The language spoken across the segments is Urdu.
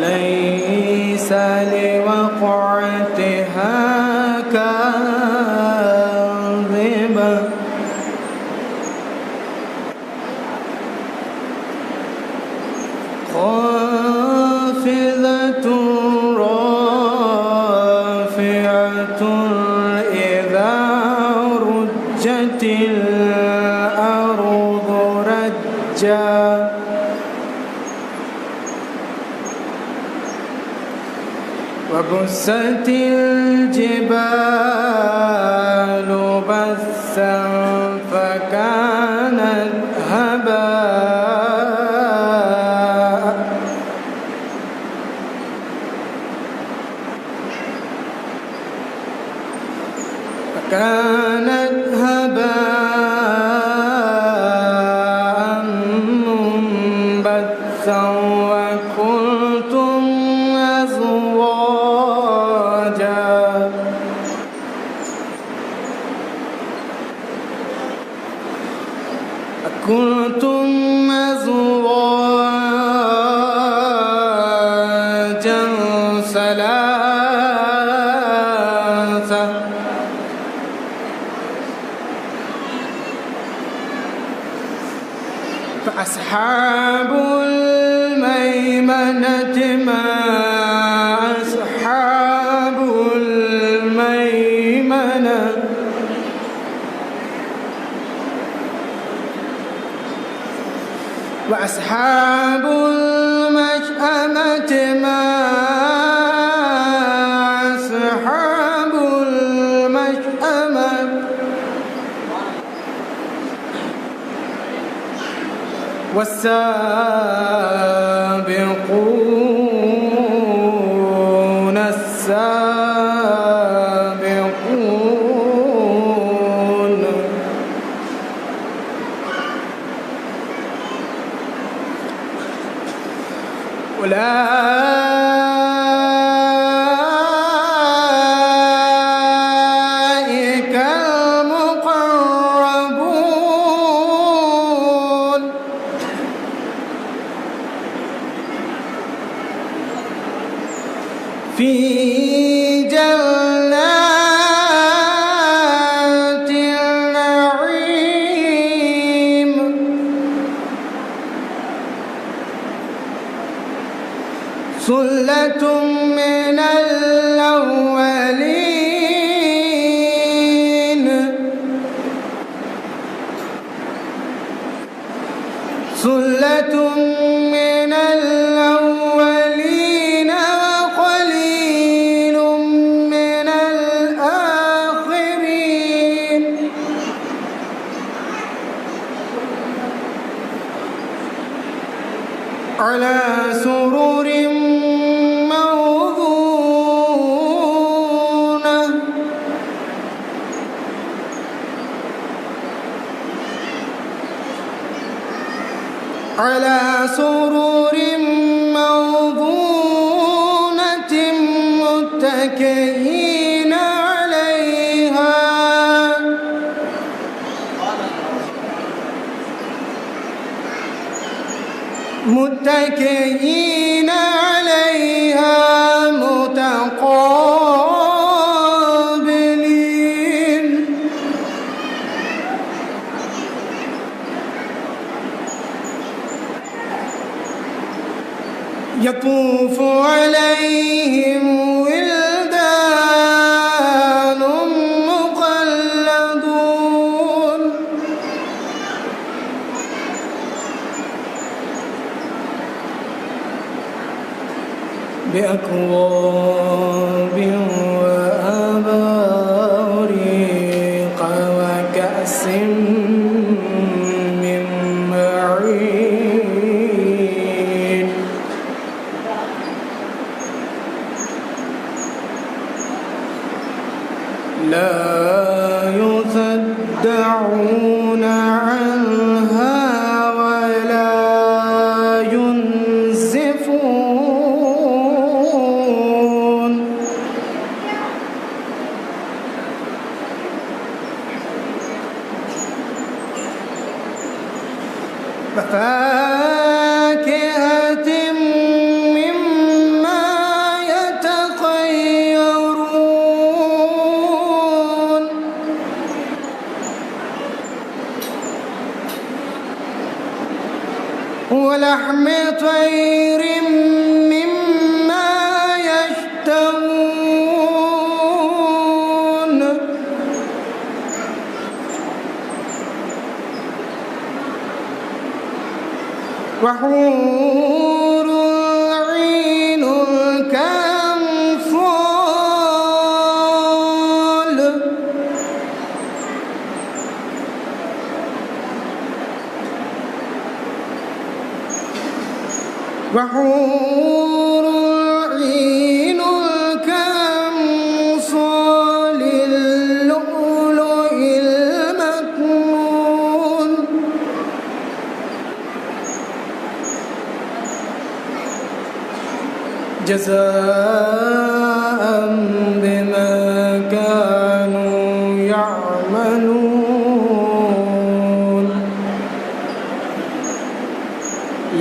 ليس لوقعتها كاذبة خافضة رافعة إذا رجت الأرض رجا وبست الجبال بثا فكانت هباء منبثا وكنتم أزواجا ثلاثة فأصحاب الميمنة ما أصحاب الميمنة وأصحاب المشأمة ما أصحاب المشأمة والسابقون السابقون أولئك المقربون في جنات النعيم ثلة من الأولين ثلة من الأولين وقليل من الآخرين على سرر موضونة على سرر موضونة متكئين عليها متكئين عليها متقابلين يطوف عليهم ولدان مخلدون بأكواب وأباريق وكأس من معين لا يصدعون عنها وفاكهة مما يتخيرون ولحم طير مما يشتهون وحور عين كأمثال وحور عين كأمثال اللؤلؤ المكنون جزاء بما كانوا يعملون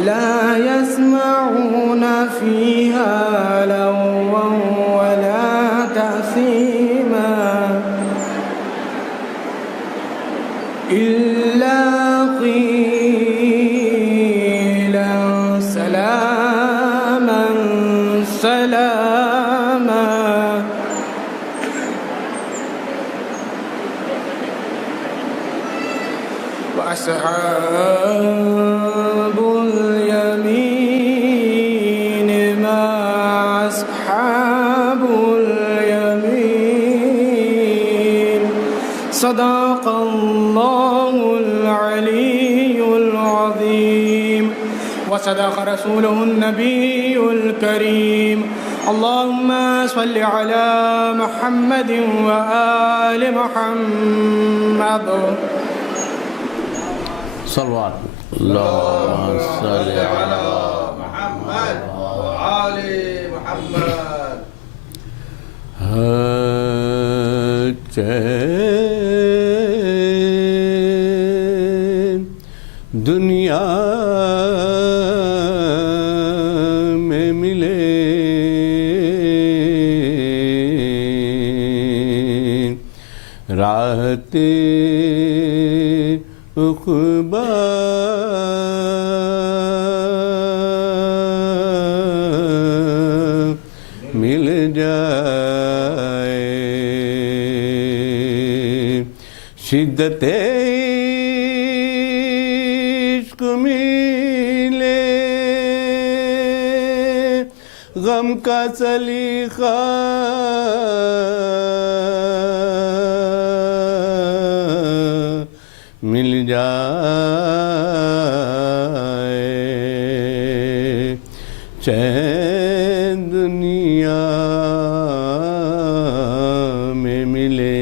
لا يسمعون فيها لغوا ولا تأثيما إلا قيلا سلاما سلاما وأصحاب اليمين ما أصحاب اليمين صدق الله العلي العظيم وصدق رسوله النبي الكريم اللهم صل على محمد وآل محمد صلوات اللهم صل على محمد وآل محمد چین دنیا میں ملے راحت عقبیٰ مل جائے شدت عشق ملے غم کا سلیقہ مل جائے چین دنیا میں ملے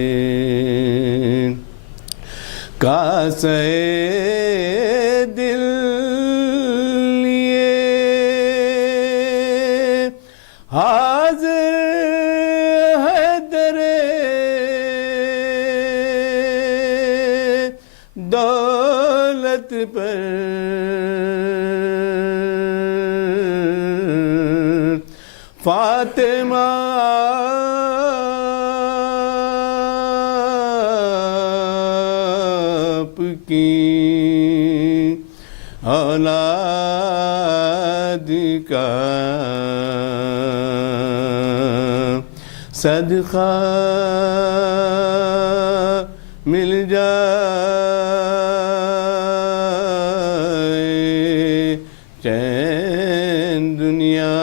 کاسے دل لیے حاضر ہے درے دولت پر فاطمہ آپ کی اولاد کا صدقہ مل جائے چین دنیا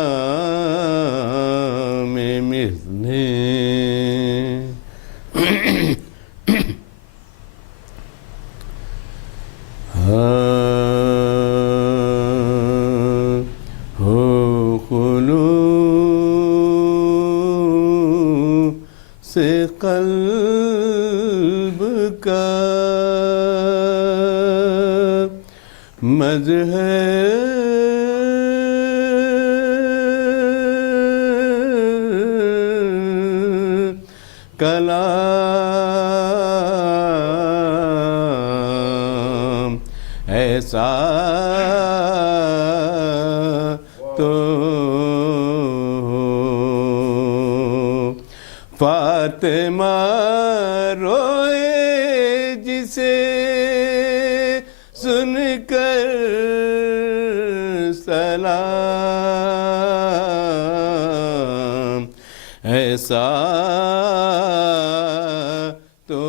میں ملنے ہو خلوص سے قلب کا مظہر کلام ایسا ایسا تو فاطمہ روئے جسے سن کر سلام، ایسا تو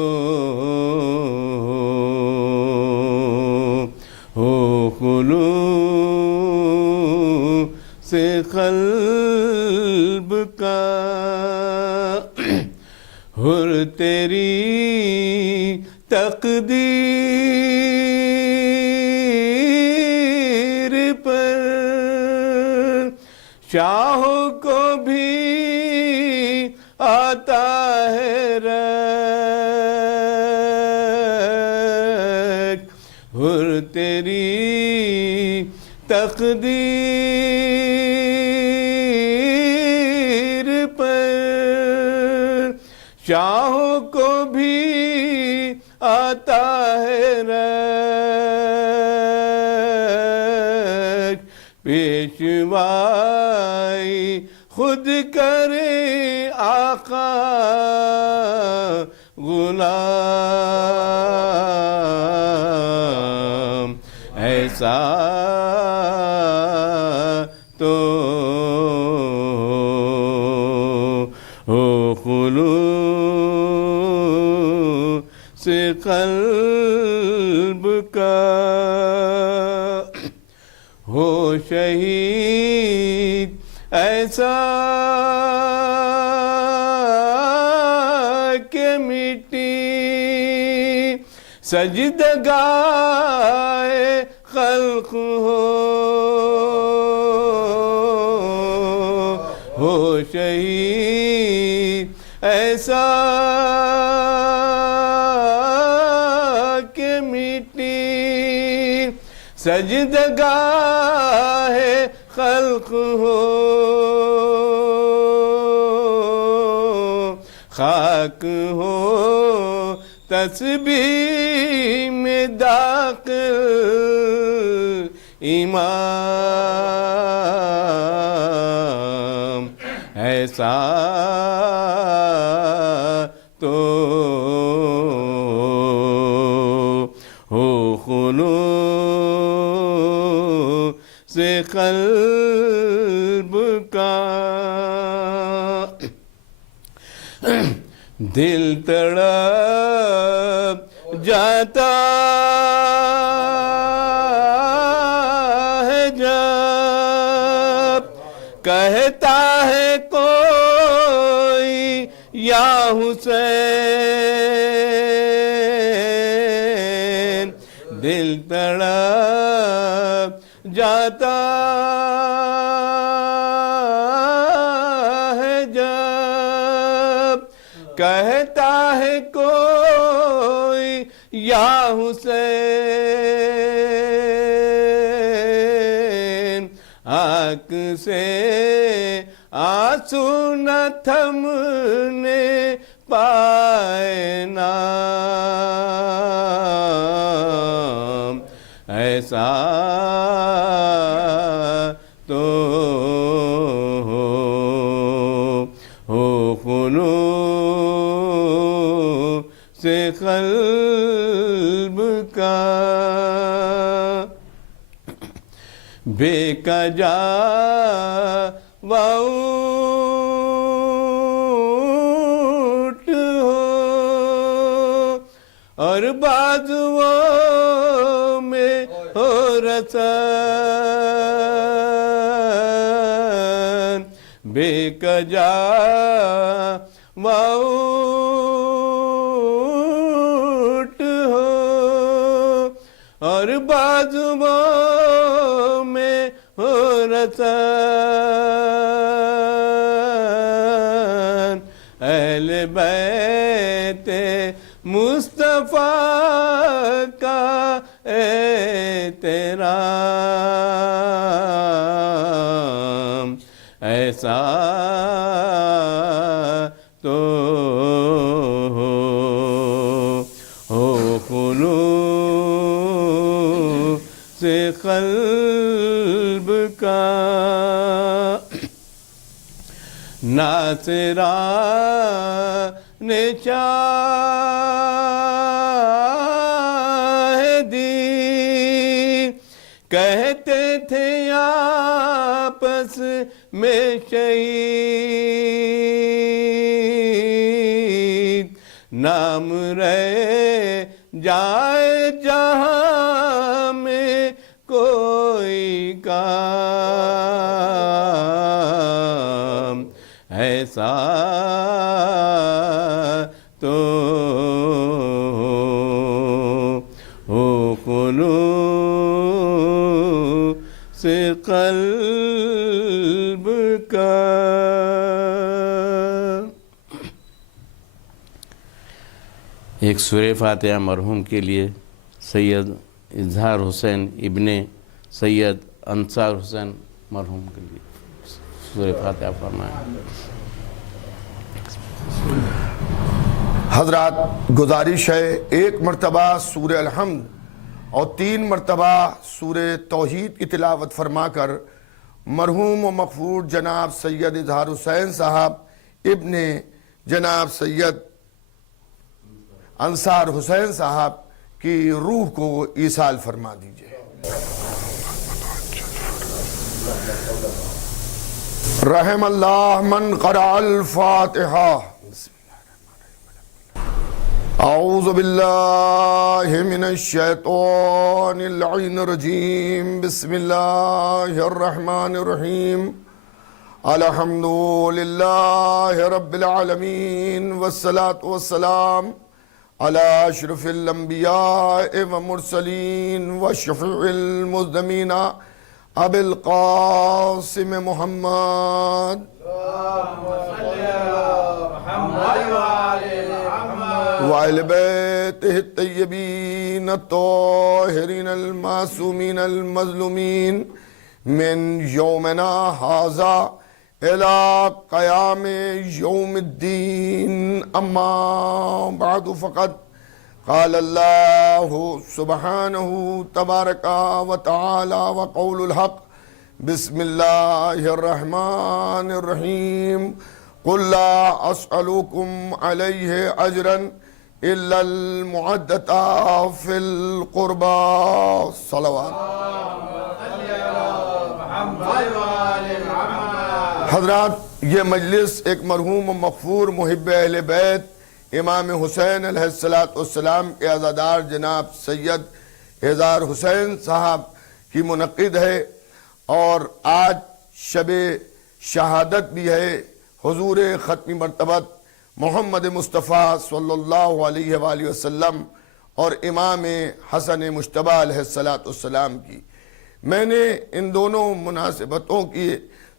ہو خلوص سے قلب کا، ہر تیری تقدیر پر شاہوں کو بھی آتا ہے رشک، ہر تیری تقدیر پر شاہوں کو بھی آتا ہے رشک، پیشوائی خود کرے آقا غلام، ایسا تو ہو خلوص سے قلب کا، ہو شہید ایسا کہ مٹی سجدگاہ خلق ہو شہید ایسا کہ مٹی سجدگاہ خلق ہو، خاک ہو تسبیح میں داخل امام، ایسا تو ہو خلوص سے قلب کا، دل تڑپ جاتا ہے جب کہتا ہے کوئی یا حسین، دل تڑپ جاتا ہے جب کہتا ہے کوئی یا حسین، آنکھ سے آنسو نہ تھمنے پائے نام، ایسا تو ہو خلوص سے قلب کا، بے کجا واؤٹ ہو اور بازوؤں میں ہو رسن، بے کجا واؤٹ ہو اور بازوؤں میں ہو رسن، اہل بیت مصطفیٰ کا احترام، ایسا تو ہو خلوص قلب کا ناصران چاہ دی کہتے تھے آپس میں شہید نام رہ جائے جہاں میں کوئی کام ایسا تو ہو خلوص قلب کا۔ ایک سورہ فاتحہ مرحوم کے لیے سید اظہار حسین ابن سید انصار حسین مرحوم کے لیے سورہ فاتحہ فرمائیں۔ حضرات گزارش ہے ایک مرتبہ سورہ الحمد اور 3 مرتبہ سورہ توحید کی تلاوت فرما کر مرحوم و مغفور جناب سید اظہار حسین صاحب ابن جناب سید انصار حسین صاحب کی روح کو ایصال فرما دیجئے۔ رحم اللہ من قرأ الفاتحہ۔ اعوذ باللہ من الشیطان اللعین الرجیم بسم اللہ الرحمن الرحیم الحمد للہ رب العالمین والصلاة والسلام علی اشرف الانبیاء ومرسلین وشفیع المذنبین ابی القاسم محمد وآل بیتہ الطیبین الطاہرین المعصومین المظلومین من یومنا ھذا الی قیام یوم الدین اما بعد فقد قال اللہ سبحانہ تبارک و تعالی وقول الحق بسم اللہ الرحمن الرحیم قل لا اسألكم علیہ اجرا الا المعدۃ فی القربى صلوات۔ حضرات یہ مجلس ایک مرحوم و مغفور محب اہل بیت امام حسین علیہ السلام کے عزادار جناب سید اظہار حسین صاحب کی منعقد ہے اور آج شب شہادت بھی ہے حضور ختمی مرتبت محمد مصطفیٰ صلی اللہ علیہ وآلہ وسلم اور امام حسن مجتبی علیہ السلام کی۔ میں نے ان دونوں مناسبتوں کی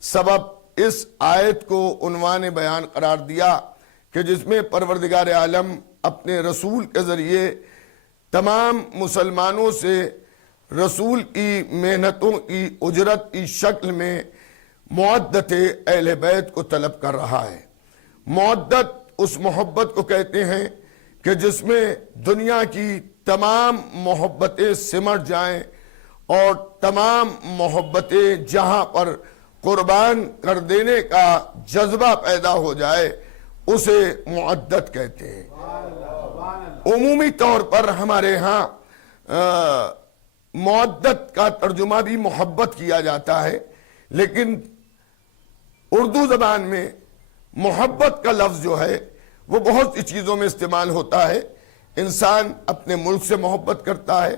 سبب اس آیت کو عنوان بیان قرار دیا کہ جس میں پروردگار عالم اپنے رسول کے ذریعے تمام مسلمانوں سے رسول کی محنتوں کی اجرت کی شکل میں معدت اہل بیت کو طلب کر رہا ہے۔ معدت اس محبت کو کہتے ہیں کہ جس میں دنیا کی تمام محبتیں سمٹ جائیں اور تمام محبتیں جہاں پر قربان کر دینے کا جذبہ پیدا ہو جائے اسے معدت کہتے ہیں۔ عمومی طور پر ہمارے ہاں معدت کا ترجمہ بھی محبت کیا جاتا ہے، لیکن اردو زبان میں محبت کا لفظ جو ہے وہ بہت سی چیزوں میں استعمال ہوتا ہے۔ انسان اپنے ملک سے محبت کرتا ہے،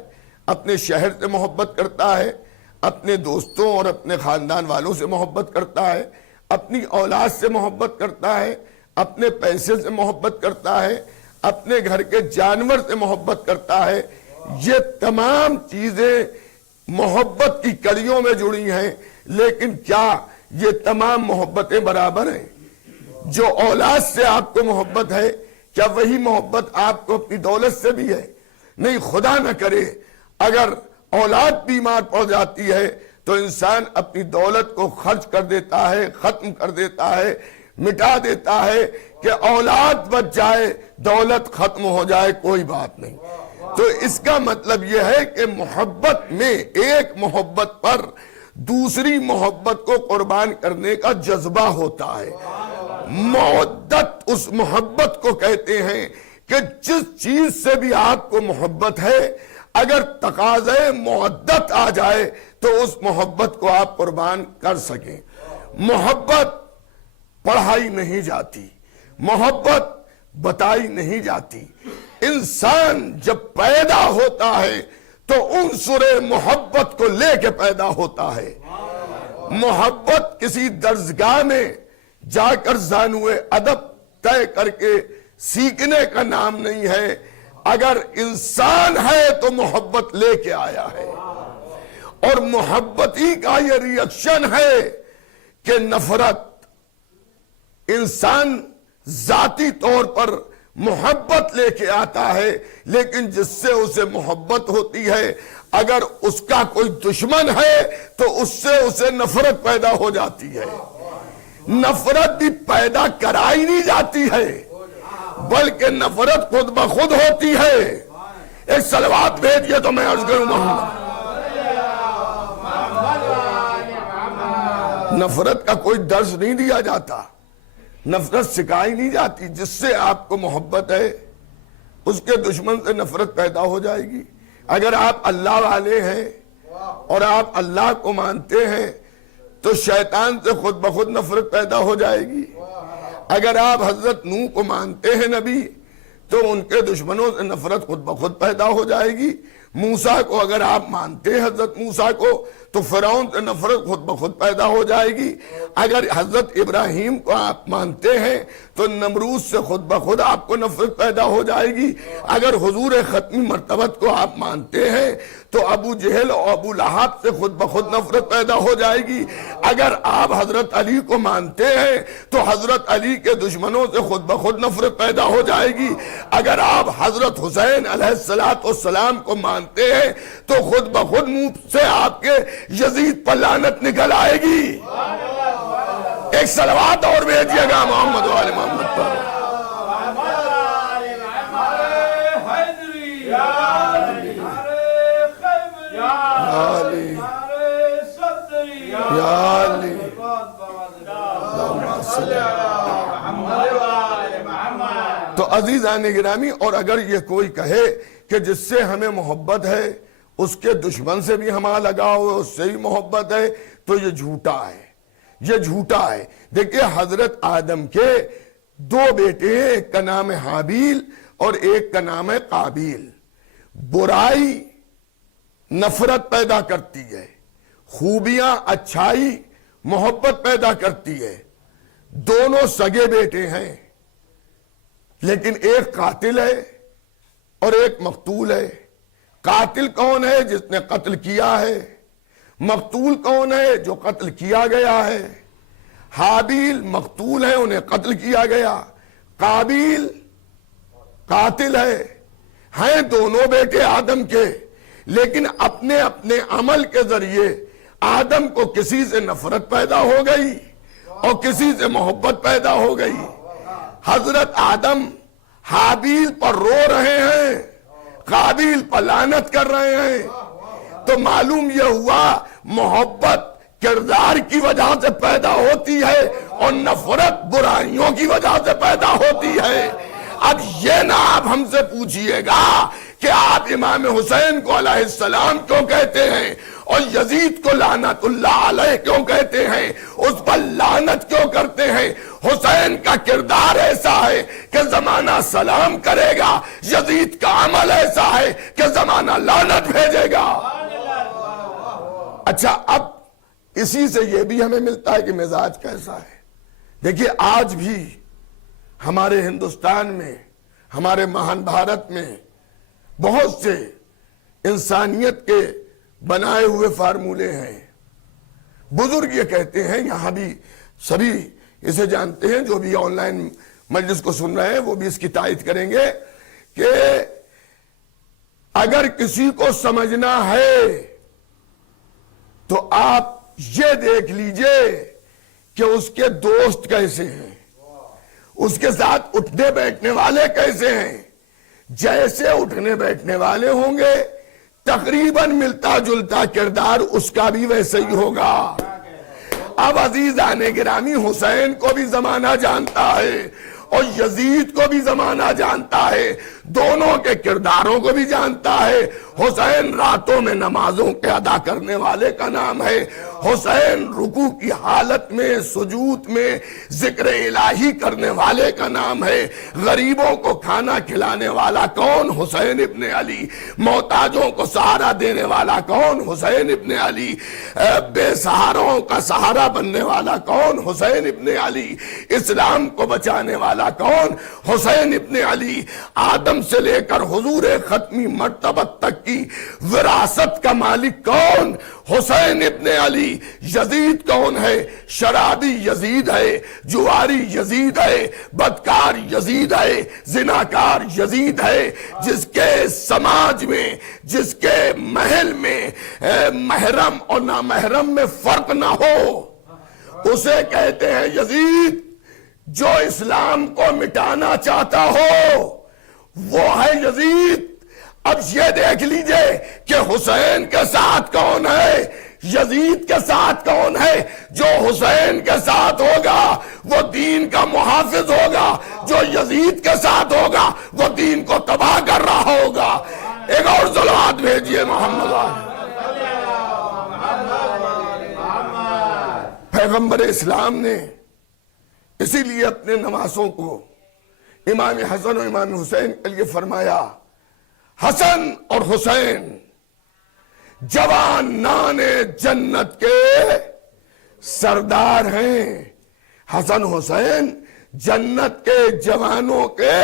اپنے شہر سے محبت کرتا ہے، اپنے دوستوں اور اپنے خاندان والوں سے محبت کرتا ہے، اپنی اولاد سے محبت کرتا ہے، اپنے پیسے سے محبت کرتا ہے، اپنے گھر کے جانور سے محبت کرتا ہے۔ یہ تمام چیزیں محبت کی کڑیوں میں جڑی ہیں، لیکن کیا یہ تمام محبتیں برابر ہیں؟ جو اولاد سے آپ کو محبت ہے کیا وہی محبت آپ کو اپنی دولت سے بھی ہے؟ نہیں، خدا نہ کرے اگر اولاد بیمار پڑ جاتی ہے تو انسان اپنی دولت کو خرچ کر دیتا ہے، ختم کر دیتا ہے، مٹا دیتا ہے کہ اولاد بچ جائے، دولت ختم ہو جائے کوئی بات نہیں۔ تو اس کا مطلب یہ ہے کہ محبت میں ایک محبت پر دوسری محبت کو قربان کرنے کا جذبہ ہوتا ہے. مودت اس محبت کو کہتے ہیں کہ جس چیز سے بھی آپ کو محبت ہے اگر تقاضے مودت آ جائے تو اس محبت کو آپ قربان کر سکیں. محبت پڑھائی نہیں جاتی, محبت بتائی نہیں جاتی. انسان جب پیدا ہوتا ہے تو عنصر محبت کو لے کے پیدا ہوتا ہے. محبت کسی درسگاہ میں جا کر زانوِ ادب طے کر کے سیکھنے کا نام نہیں ہے. اگر انسان ہے تو محبت لے کے آیا ہے, اور محبت ہی کا یہ ریئیکشن ہے کہ نفرت. انسان ذاتی طور پر محبت لے کے آتا ہے, لیکن جس سے اسے محبت ہوتی ہے اگر اس کا کوئی دشمن ہے تو اس سے اسے نفرت پیدا ہو جاتی ہے. نفرت بھی پیدا کرائی نہیں جاتی ہے بلکہ نفرت خود بخود ہوتی ہے. ایک صلوات بھیجئے تو میں عرض کروں محمد. نفرت کا کوئی درس نہیں دیا جاتا, نفرت سکھائی نہیں جاتی. جس سے آپ کو محبت ہے اس کے دشمن سے نفرت پیدا ہو جائے گی. اگر آپ اللہ والے ہیں اور آپ اللہ کو مانتے ہیں تو شیطان سے خود بخود نفرت پیدا ہو جائے گی. اگر آپ حضرت نوح کو مانتے ہیں نبی تو ان کے دشمنوں سے نفرت خود بخود پیدا ہو جائے گی. موسیٰ کو اگر آپ مانتے ہیں حضرت موسیٰ کو تو فرعون سے نفرت خود بخود پیدا ہو جائے گی. اگر حضرت ابراہیم کو آپ مانتے ہیں تو نمرود سے خود بخود آپ کو نفرت پیدا ہو جائے گی. اگر حضور ختمی مرتبت کو آپ مانتے ہیں تو ابو جہل اور ابو لہب سے خود بخود نفرت پیدا ہو جائے گی. اگر آپ حضرت علی کو مانتے ہیں تو حضرت علی کے دشمنوں سے خود بخود نفرت پیدا ہو جائے گی. اگر آپ حضرت حسین علیہ السلام کو مانتے ہیں تو خود بخود منہ سے آپ کے یزید پر لعنت نکل آئے گی. ایک صلوات اور بھیجئے گا محمد و آل محمد پر. تو عزیزان گرامی, اور اگر یہ کوئی کہے کہ جس سے ہمیں محبت ہے اس کے دشمن سے بھی ہمارا لگاؤ ہے, اس سے بھی محبت ہے, تو یہ جھوٹا ہے, یہ جھوٹا ہے. دیکھیں حضرت آدم کے دو بیٹے ہیں, ایک کا نام ہے حابیل اور ایک کا نام ہے قابیل. برائی نفرت پیدا کرتی ہے, خوبیاں اچھائی محبت پیدا کرتی ہے. دونوں سگے بیٹے ہیں لیکن ایک قاتل ہے اور ایک مقتول ہے. قاتل کون ہے؟ جس نے قتل کیا ہے. مقتول کون ہے؟ جو قتل کیا گیا ہے. حابیل مقتول ہے, انہیں قتل کیا گیا. قابیل قاتل ہے. ہیں دونوں بیٹے آدم کے, لیکن اپنے اپنے عمل کے ذریعے آدم کو کسی سے نفرت پیدا ہو گئی اور کسی سے محبت پیدا ہو گئی. حضرت آدم حابیل پر رو رہے ہیں, قابیل پر لعنت کر رہے ہیں. تو معلوم یہ ہوا محبت کردار کی وجہ سے پیدا ہوتی ہے اور نفرت برائیوں کی وجہ سے پیدا ہوتی ہے. اب یہ نہ آپ ہم سے پوچھئے گا کہ آپ امام حسین کو علیہ السلام کیوں کہتے ہیں اور یزید کو لعنت اللہ علیہ کیوں کہتے ہیں, اس پر لعنت کیوں کرتے ہیں. حسین کا کردار ایسا ہے کہ زمانہ سلام کرے گا, یزید کا عمل ایسا ہے کہ زمانہ لعنت بھیجے گا. اچھا, اب اسی سے یہ بھی ہمیں ملتا ہے کہ مزاج کیسا ہے. دیکھیے آج بھی ہمارے ہندوستان میں, ہمارے مہان بھارت میں بہت سے انسانیت کے بنائے ہوئے فارمولے ہیں. بزرگ یہ کہتے ہیں, یہاں بھی سبھی اسے جانتے ہیں, جو بھی آن لائن مجلس کو سن رہے ہیں وہ بھی اس کی تائید کریں گے, کہ اگر کسی کو سمجھنا ہے تو آپ یہ دیکھ لیجئے کہ اس کے دوست کیسے ہیں, اس کے ساتھ اٹھنے بیٹھنے والے کیسے ہیں. جیسے اٹھنے بیٹھنے والے ہوں گے تقریباً ملتا جلتا کردار اس کا بھی ویسے ہی ہوگا۔ اب عزیزان گرامی، حسین کو بھی زمانہ جانتا ہے اور یزید کو بھی زمانہ جانتا ہے، دونوں کے کرداروں کو بھی جانتا ہے۔ حسین راتوں میں نمازوں کے ادا کرنے والے کا نام ہے، حسین رکوع کی حالت میں سجود میں ذکر الہی کرنے والے کا نام ہے۔ غریبوں کو کھانا کھلانے والا کون؟ حسین ابن علی۔ محتاجوں کو سہارا دینے والا کون؟ حسین ابن علی۔ بے سہاروں کا سہارا بننے والا کون؟ حسین ابن علی۔ اسلام کو بچانے والا کون؟ حسین ابن علی۔ آدم سے لے کر حضور ختمی مرتبت تک کی وراثت کا مالک کون؟ حسین ابن علی۔ یزید کون ہے؟ شرابی یزید ہے، جواری یزید ہے، بدکار یزید ہے، زناکار یزید ہے، جس کے سماج میں، جس کے محل میں محرم اور نامحرم میں فرق نہ ہو، اسے کہتے ہیں یزید۔ جو اسلام کو مٹانا چاہتا ہو وہ ہے یزید۔ اب یہ دیکھ لیجئے کہ حسین کے ساتھ کون ہے، یزید کے ساتھ کون ہے۔ جو حسین کے ساتھ ہوگا وہ دین کا محافظ ہوگا، جو یزید کے ساتھ ہوگا وہ دین کو تباہ کر رہا ہوگا۔ ایک اور صلوات بھیجئے محمد۔ پیغمبر اسلام نے اسی لیے اپنے نواسوں کو امام حسن اور امام حسین کے لیے فرمایا، حسن اور حسین جوانان جنت کے سردار ہیں۔ حسن حسین جنت کے جوانوں کے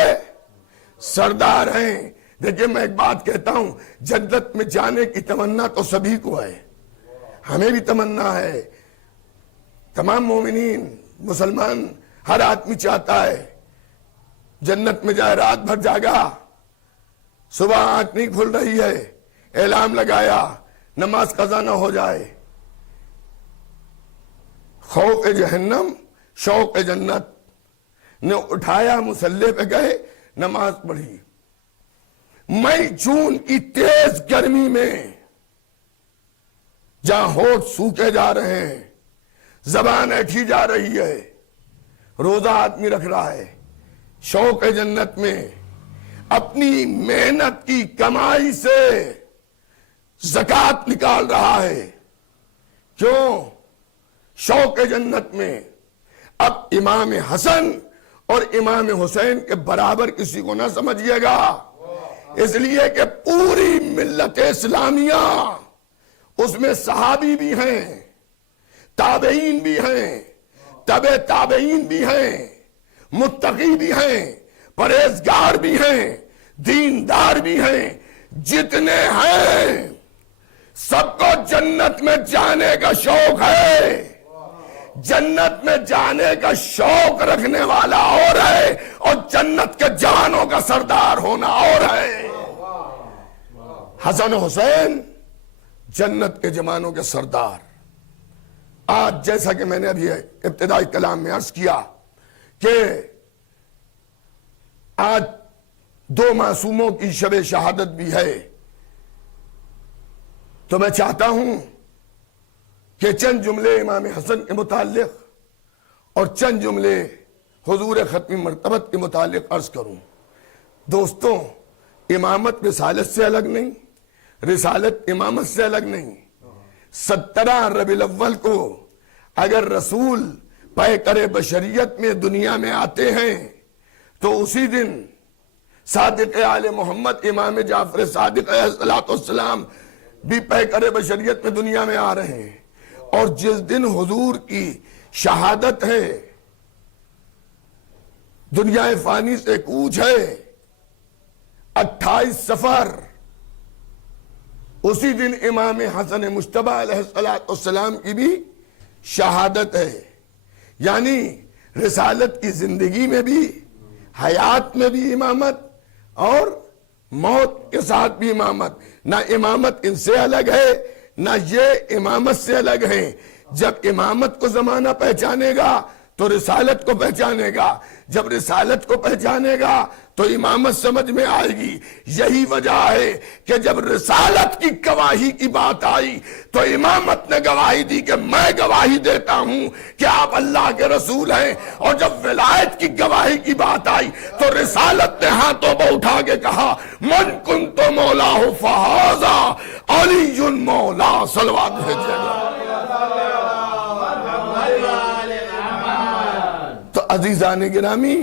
سردار ہیں۔ دیکھیں میں ایک بات کہتا ہوں، جنت میں جانے کی تمنا تو سبھی کو ہے، ہمیں بھی تمنا ہے، تمام مومنین مسلمان ہر آدمی چاہتا ہے جنت میں جائے، رات بھر جاگا، صبح آنکھ نہیں کھل رہی ہے، اعلام لگایا، نماز قضا نہ ہو جائے، خوف جہنم شوق جنت نے اٹھایا، مصلی پہ گئے، نماز پڑھی۔ مئی جون کی تیز گرمی میں جہاں ہونٹ سوکھے جا رہے ہیں، زبان ایٹھی جا رہی ہے، روزہ آدمی رکھ رہا ہے، شوق جنت میں اپنی محنت کی کمائی سے زکوٰۃ نکال رہا ہے۔ کیوں؟ شوق جنت میں۔ اب امام حسن اور امام حسین کے برابر کسی کو نہ سمجھیے گا، اس لیے کہ پوری ملت اسلامیہ، اس میں صحابی بھی ہیں، تابعین بھی ہیں، تبع تابعین بھی ہیں، متقی بھی ہیں، پرہیزگار بھی ہیں، دیندار بھی ہیں، جتنے ہیں سب کو جنت میں جانے کا شوق ہے۔ جنت میں جانے کا شوق رکھنے والا اور ہے، اور جنت کے جوانوں کا سردار ہونا اور ہے۔ حسن حسین جنت کے جوانوں کے سردار۔ آج جیسا کہ میں نے ابھی ابتدائی کلام میں عرض کیا کہ آج دو معصوموں کی شب شہادت بھی ہے، تو میں چاہتا ہوں کہ چند جملے امام حسن کے متعلق اور چند جملے حضور ختمی مرتبت کے متعلق عرض کروں۔ دوستوں، امامت رسالت سے الگ نہیں، رسالت امامت سے الگ نہیں۔ 17 ربیع الاول کو اگر رسول پیکر بشریت میں دنیا میں آتے ہیں تو اسی دن صادق آل محمد امام جعفر صادق علیہ السلام بھی پیکر بشریت میں دنیا میں آ رہے ہیں، اور جس دن حضور کی شہادت ہے، دنیا فانی سے کوچ ہے، 28 صفر، اسی دن امام حسن مجتبی علیہ السلام کی بھی شہادت ہے۔ یعنی رسالت کی زندگی میں بھی، حیات میں بھی امامت، اور موت کے ساتھ بھی امامت۔ نہ امامت ان سے الگ ہے، نہ یہ امامت سے الگ ہے۔ جب امامت کو زمانہ پہچانے گا تو رسالت کو پہچانے گا. جب رسالت کو پہچانے گا تو امامت سمجھ میں آئے گی. یہی وجہ ہے کہ جب رسالت کی گواہی کی بات آئی تو امامت نے گواہی دی کہ میں گواہی دیتا ہوں کہ آپ اللہ کے رسول ہیں. اور جب ولایت کی گواہی کی بات آئی تو رسالت نے ہاتھوں کو اٹھا کے کہا من کنت مولا فہذا علی مولا. صلوات بھیجیے گا. تو عزیزان گرامی،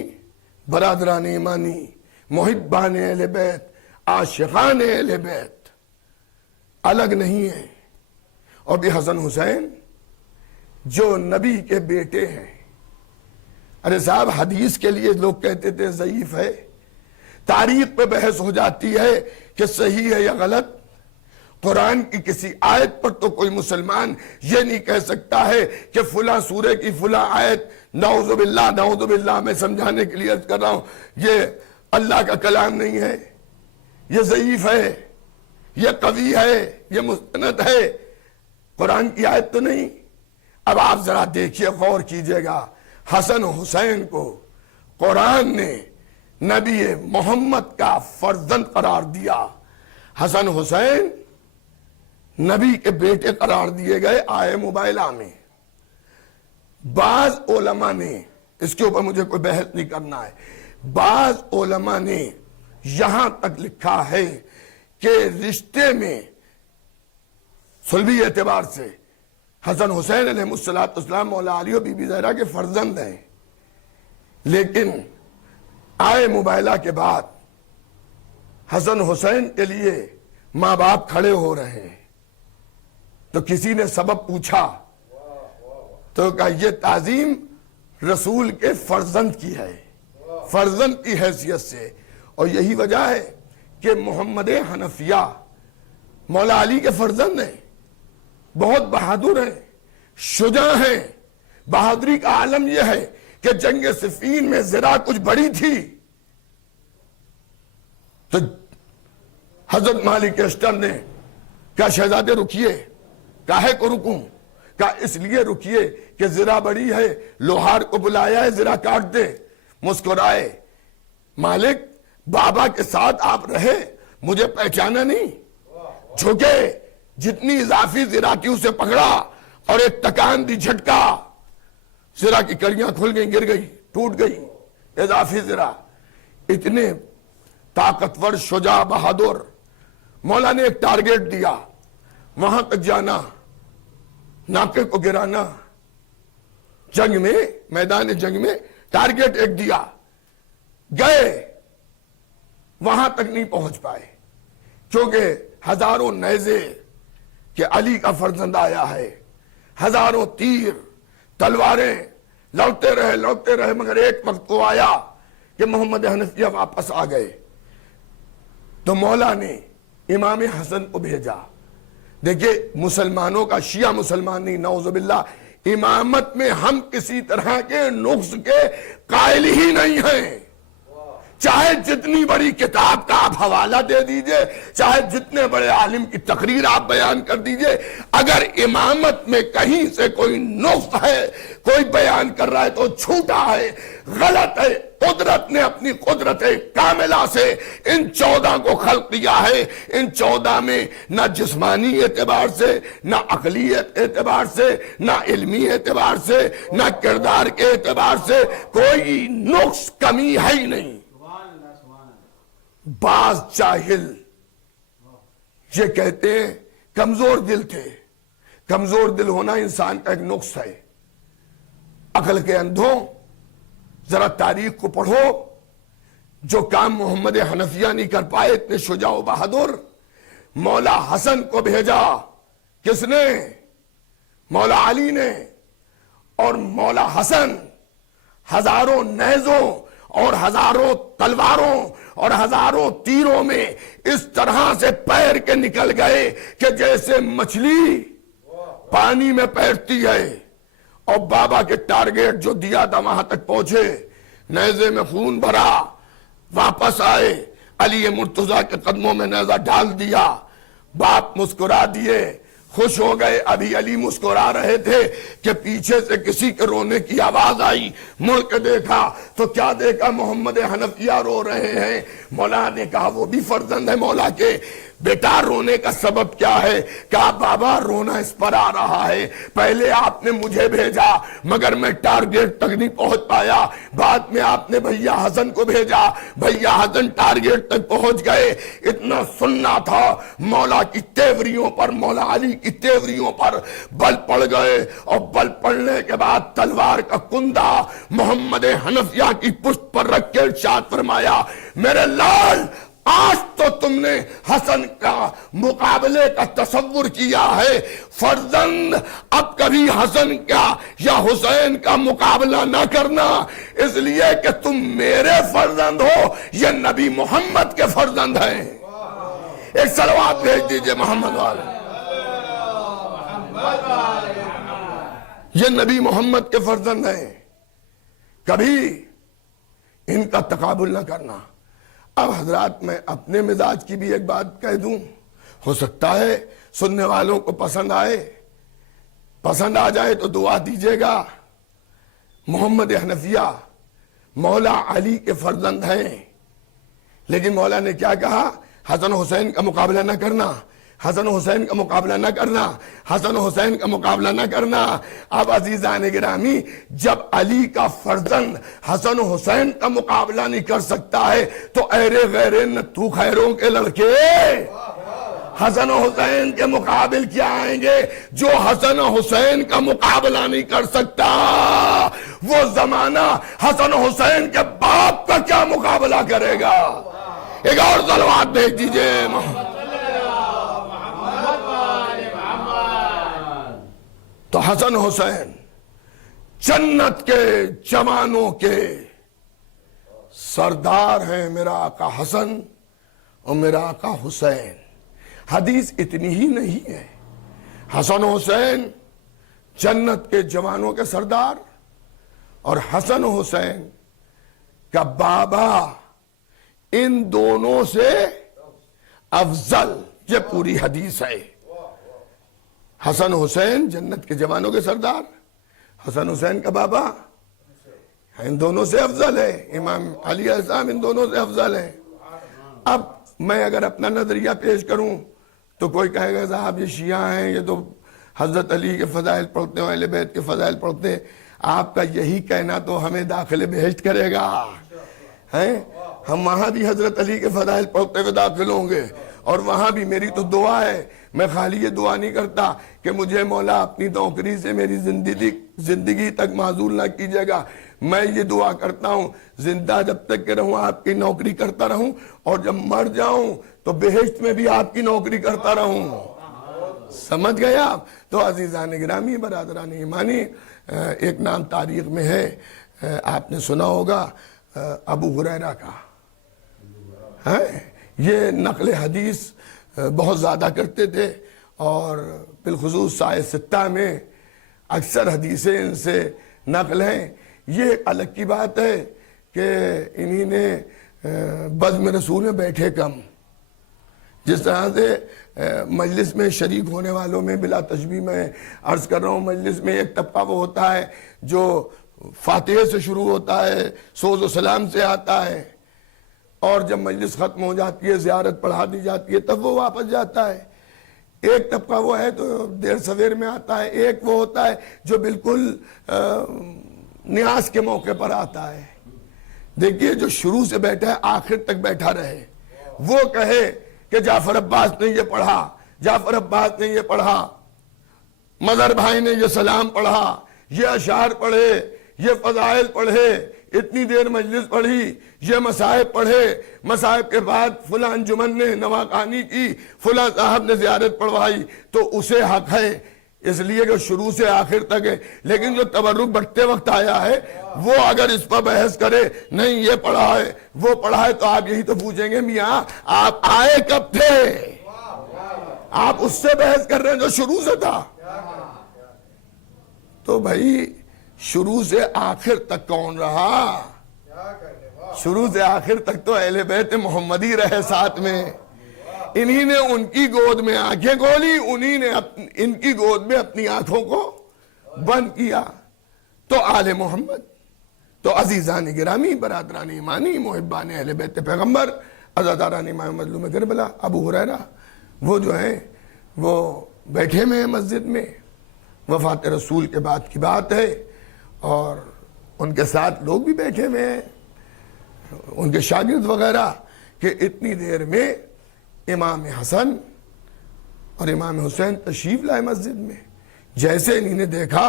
برادران ایمانی، محبان اہل بیت، عاشقان اہل بیت الگ نہیں ہیں. اور بھی حسن حسین جو نبی کے بیٹے ہیں. ارے صاحب حدیث کے لیے لوگ کہتے تھے ضعیف ہے، تاریخ پہ بحث ہو جاتی ہے کہ صحیح ہے یا غلط. قرآن کی کسی آیت پر تو کوئی مسلمان یہ نہیں کہہ سکتا ہے کہ فلاں سورے کی فلاں آیت، نعوذ باللہ میں سمجھانے کے لیے عرض کر رہا ہوں، یہ اللہ کا کلام نہیں ہے، یہ ضعیف ہے، یہ قوی ہے، یہ مستند ہے. قرآن کی آیت تو نہیں. اب آپ ذرا دیکھیے، غور کیجئے گا. حسن حسین کو قرآن نے نبی محمد کا فرزند قرار دیا. حسن حسین نبی کے بیٹے قرار دیے گئے آئے مبائلہ میں. بعض علماء نے، اس کے اوپر مجھے کوئی بحث نہیں کرنا ہے، بعض علماء نے یہاں تک لکھا ہے کہ رشتے میں صلبی اعتبار سے حسن حسین علیہ السلام مولا علی و بی بی زہرا کے فرزند ہیں. لیکن آئے مبائلہ کے بعد حسن حسین کے لیے ماں باپ کھڑے ہو رہے ہیں. تو کسی نے سبب پوچھا تو کہا یہ تعظیم رسول کے فرزند کی ہے، فرزند کی حیثیت سے. اور یہی وجہ ہے کہ محمد حنفیہ مولا علی کے فرزند ہیں، بہت بہادر ہیں، شجاع ہیں. بہادری کا عالم یہ ہے کہ جنگ صفین میں ذرا کچھ بڑی تھی تو حضرت مالک اشتر نے کہا شہزادے رکیے. کاہے کو رکوں؟ کہا اس لیے رکیے کہ ذرا بڑی ہے، لوہار کو بلایا ہے ذرا کاٹ دے. مسکرائے. مالک بابا کے ساتھ آپ رہے، مجھے پہچانا نہیں. جھکے، جتنی اضافی ذرا کی اسے پکڑا اور ایک تکان دی، جھٹکا، ذرا کی کڑیاں کھل گئی، گر گئی، ٹوٹ گئی. اضافی ذرا. اتنے طاقتور، شجاع، بہادر. مولا نے ایک ٹارگیٹ دیا، وہاں تک جانا، ناکے کو گرانا. جنگ میں، میدان جنگ میں ٹارگیٹ ایک دیا، گئے، وہاں تک نہیں پہنچ پائے کیونکہ ہزاروں نیزے کہ علی کا فرزند آیا ہے، ہزاروں تیر، تلواریں لوٹتے رہے مگر ایک وقت کو آیا کہ محمد حنفیہ واپس آ گئے. تو مولا نے امام حسن کو بھیجا. دیکھیں مسلمانوں کا، شیعہ مسلمان نہیں، نعوذ باللہ، امامت میں ہم کسی طرح کے نقص کے قائل ہی نہیں ہیں. چاہے جتنی بڑی کتاب کا آپ حوالہ دے دیجئے، چاہے جتنے بڑے عالم کی تقریر آپ بیان کر دیجئے، اگر امامت میں کہیں سے کوئی نقص ہے، کوئی بیان کر رہا ہے تو چھوٹا ہے، غلط ہے. قدرت نے اپنی قدرت کاملہ سے ان 14 کو خلق کیا ہے. ان 14 میں نہ جسمانی اعتبار سے، نہ عقلیت اعتبار سے، نہ علمی اعتبار سے، نہ کردار کے اعتبار سے کوئی نقص، کمی ہے ہی نہیں. بعض جاہل یہ کہتے ہیں کمزور دل تھے. کمزور دل ہونا انسان کا ایک نقص ہے. عقل کے اندھوں ذرا تاریخ کو پڑھو. جو کام محمد حنفیہ نہیں کر پائے، اتنے شجاع و بہادر. مولا حسن کو بھیجا. کس نے؟ مولا علی نے. اور مولا حسن ہزاروں نیزوں اور ہزاروں تلواروں اور ہزاروں تیروں میں اس طرح سے پیر کے نکل گئے کہ جیسے مچھلی پانی میں پیرتی ہے. اور بابا کے ٹارگیٹ جو دیا تھا وہاں تک پہنچے. نیزے میں خون بھرا، واپس آئے، علی مرتضیٰ کے قدموں میں نیزہ ڈال دیا. باپ مسکرا دیے، خوش ہو گئے. ابھی علی مسکرا رہے تھے کہ پیچھے سے کسی کے رونے کی آواز آئی. مڑ کے دیکھا تو کیا دیکھا؟ محمد حنفیہ رو رہے ہیں. مولا نے کہا وہ بھی فرزند ہے مولا کے. بیٹا رونے کا سبب کیا ہے؟ کہا بابا رونا اس پر آ رہا ہے، پہلے آپ نے مجھے بھیجا مگر میں ٹارگیٹ تک نہیں پہنچ پایا، بعد میں آپ نے بھیا حسن کو بھیجا، بھیا حسن ٹارگیٹ تک پہنچ گئے. اتنا سننا تھا. مولا کی تیوریوں پر، مولا علی کی تیوریوں پر بل پڑ گئے، اور بل پڑنے کے بعد تلوار کا کندہ محمد حنفیہ کی پشت پر رکھ کے ارشاد فرمایا میرے لال، آج تو تم نے حسن کا مقابلے کا تصور کیا ہے، فرزند اب کبھی حسن کا یا حسین کا مقابلہ نہ کرنا، اس لیے کہ تم میرے فرزند ہو، یہ نبی محمد کے فرزند ہیں. ایک صلوات بھیج دیجئے محمد والے. یہ نبی محمد کے فرزند ہیں، کبھی ان کا تقابل نہ کرنا. اب حضرات میں اپنے مزاج کی بھی ایک بات کہہ دوں، ہو سکتا ہے سننے والوں کو پسند آئے، پسند آ جائے تو دعا دیجیے گا. محمد حنفیہ مولا علی کے فرزند ہیں، لیکن مولا نے کیا کہا؟ حسن حسین کا مقابلہ نہ کرنا، حسن حسین کا مقابلہ نہ کرنا، حسن حسین کا مقابلہ نہ کرنا. اب عزیزان گرامی، جب علی کا فرزند حسن حسین کا مقابلہ نہیں کر سکتا ہے تو ایرے غیرے نتھو خیروں کے لڑکے حسن حسین کے مقابل کیا آئیں گے؟ جو حسن حسین کا مقابلہ نہیں کر سکتا وہ زمانہ حسن حسین کے باپ کا کیا مقابلہ کرے گا؟ ایک اور صلوات بھیج دیجئے. تو حسن حسین جنت کے جوانوں کے سردار ہیں، میرا آقا حسن اور میرا آقا حسین. حدیث اتنی ہی نہیں ہے، حسن حسین جنت کے جوانوں کے سردار اور حسن حسین کا بابا ان دونوں سے افضل. یہ پوری حدیث ہے. حسن حسین جنت کے جوانوں کے سردار، حسن حسین کا بابا ان دونوں سے افضل ہے. امام علی علیہ السلام ان دونوں سے افضل ہے. اب میں اگر اپنا نظریہ پیش کروں تو کوئی کہے گا صاحب یہ شیعہ ہیں، یہ تو حضرت علی کے فضائل پڑھتے ہیں، اہل بیت کے فضائل پڑھتے ہیں. آپ کا یہی کہنا تو ہمیں داخل بہشت کرے گا. ہم وہاں بھی حضرت علی کے فضائل پڑھتے ہوئے داخل ہوں گے، اور وہاں بھی میری تو دعا ہے. میں خالی یہ دعا نہیں کرتا کہ مجھے مولا اپنی نوکری سے میری زندگی تک معذور نہ کیجیے گا. میں یہ دعا کرتا ہوں زندہ جب تک کہ رہوں آپ کی نوکری کرتا رہوں، اور جب مر جاؤں تو بہشت میں بھی آپ کی نوکری کرتا رہوں. سمجھ گئے آپ؟ تو عزیزان گرامی، برادران ایمانی، ایک نام تاریخ میں ہے، آپ نے سنا ہوگا ابو ہریرہ کا. یہ نقل حدیث بہت زیادہ کرتے تھے، اور بالخصوص سائے ستہ میں اکثر حدیثیں ان سے نقل ہیں. یہ ایک الگ کی بات ہے کہ انہی نے بزم رسول میں بیٹھے کم. جس طرح سے مجلس میں شریک ہونے والوں میں بلا تشبیہ میں عرض کر رہا ہوں، مجلس میں ایک طبقہ وہ ہوتا ہے جو فاتحے سے شروع ہوتا ہے، سوز و سلام سے آتا ہے، اور جب مجلس ختم ہو جاتی ہے، زیارت پڑھا دی جاتی ہے، تب وہ واپس جاتا ہے. ایک طبقہ وہ ہے تو دیر سویر میں آتا ہے. ایک وہ ہوتا ہے جو بالکل نیاز کے موقع پر آتا ہے. دیکھیے جو شروع سے بیٹھا ہے آخر تک بیٹھا رہے، وہ کہے کہ جعفر عباس نے یہ پڑھا، جعفر عباس نے یہ پڑھا، مظہر بھائی نے یہ سلام پڑھا، یہ اشعار پڑھے، یہ فضائل پڑھے، اتنی دیر مجلس پڑھی، یہ مصائب پڑھے، مصائب کے بعد فلاں انجمن نے نواخوانی کی، فلاں صاحب نے زیارت پڑھوائی، تو اسے حق ہے اس لیے کہ شروع سے آخر تک ہے. لیکن جو تبرک بٹتے وقت آیا ہے وہ اگر اس پر بحث کرے نہیں یہ پڑھا ہے وہ پڑھا ہے، تو آپ یہی تو پوچھیں گے میاں آپ آئے کب تھے؟ آپ اس سے بحث کر رہے ہیں جو شروع سے تھا. تو بھائی شروع سے آخر تک کون رہا؟ شروع سے آخر تک تو اہل بیت محمدی رہے ساتھ میں. انہی نے ان کی گود میں آنکھیں کھولی، انہی نے ان کی گود میں اپنی آنکھوں کو بند کیا۔ تو آل محمد، تو عزیزان گرامی، برادران ایمانی، محبان اہل بیت پیغمبر، عزاداران امام مظلوم کربلا، ابو ہریرہ، وہ جو ہیں وہ بیٹھے ہوئے ہیں مسجد میں، وفات رسول کے بعد کی بات ہے، اور ان کے ساتھ لوگ بھی بیٹھے ہوئے ہیں، ان کے شاگرد وغیرہ، کہ اتنی دیر میں امام حسن اور امام حسین تشریف لائے مسجد میں۔ جیسے انہی نے دیکھا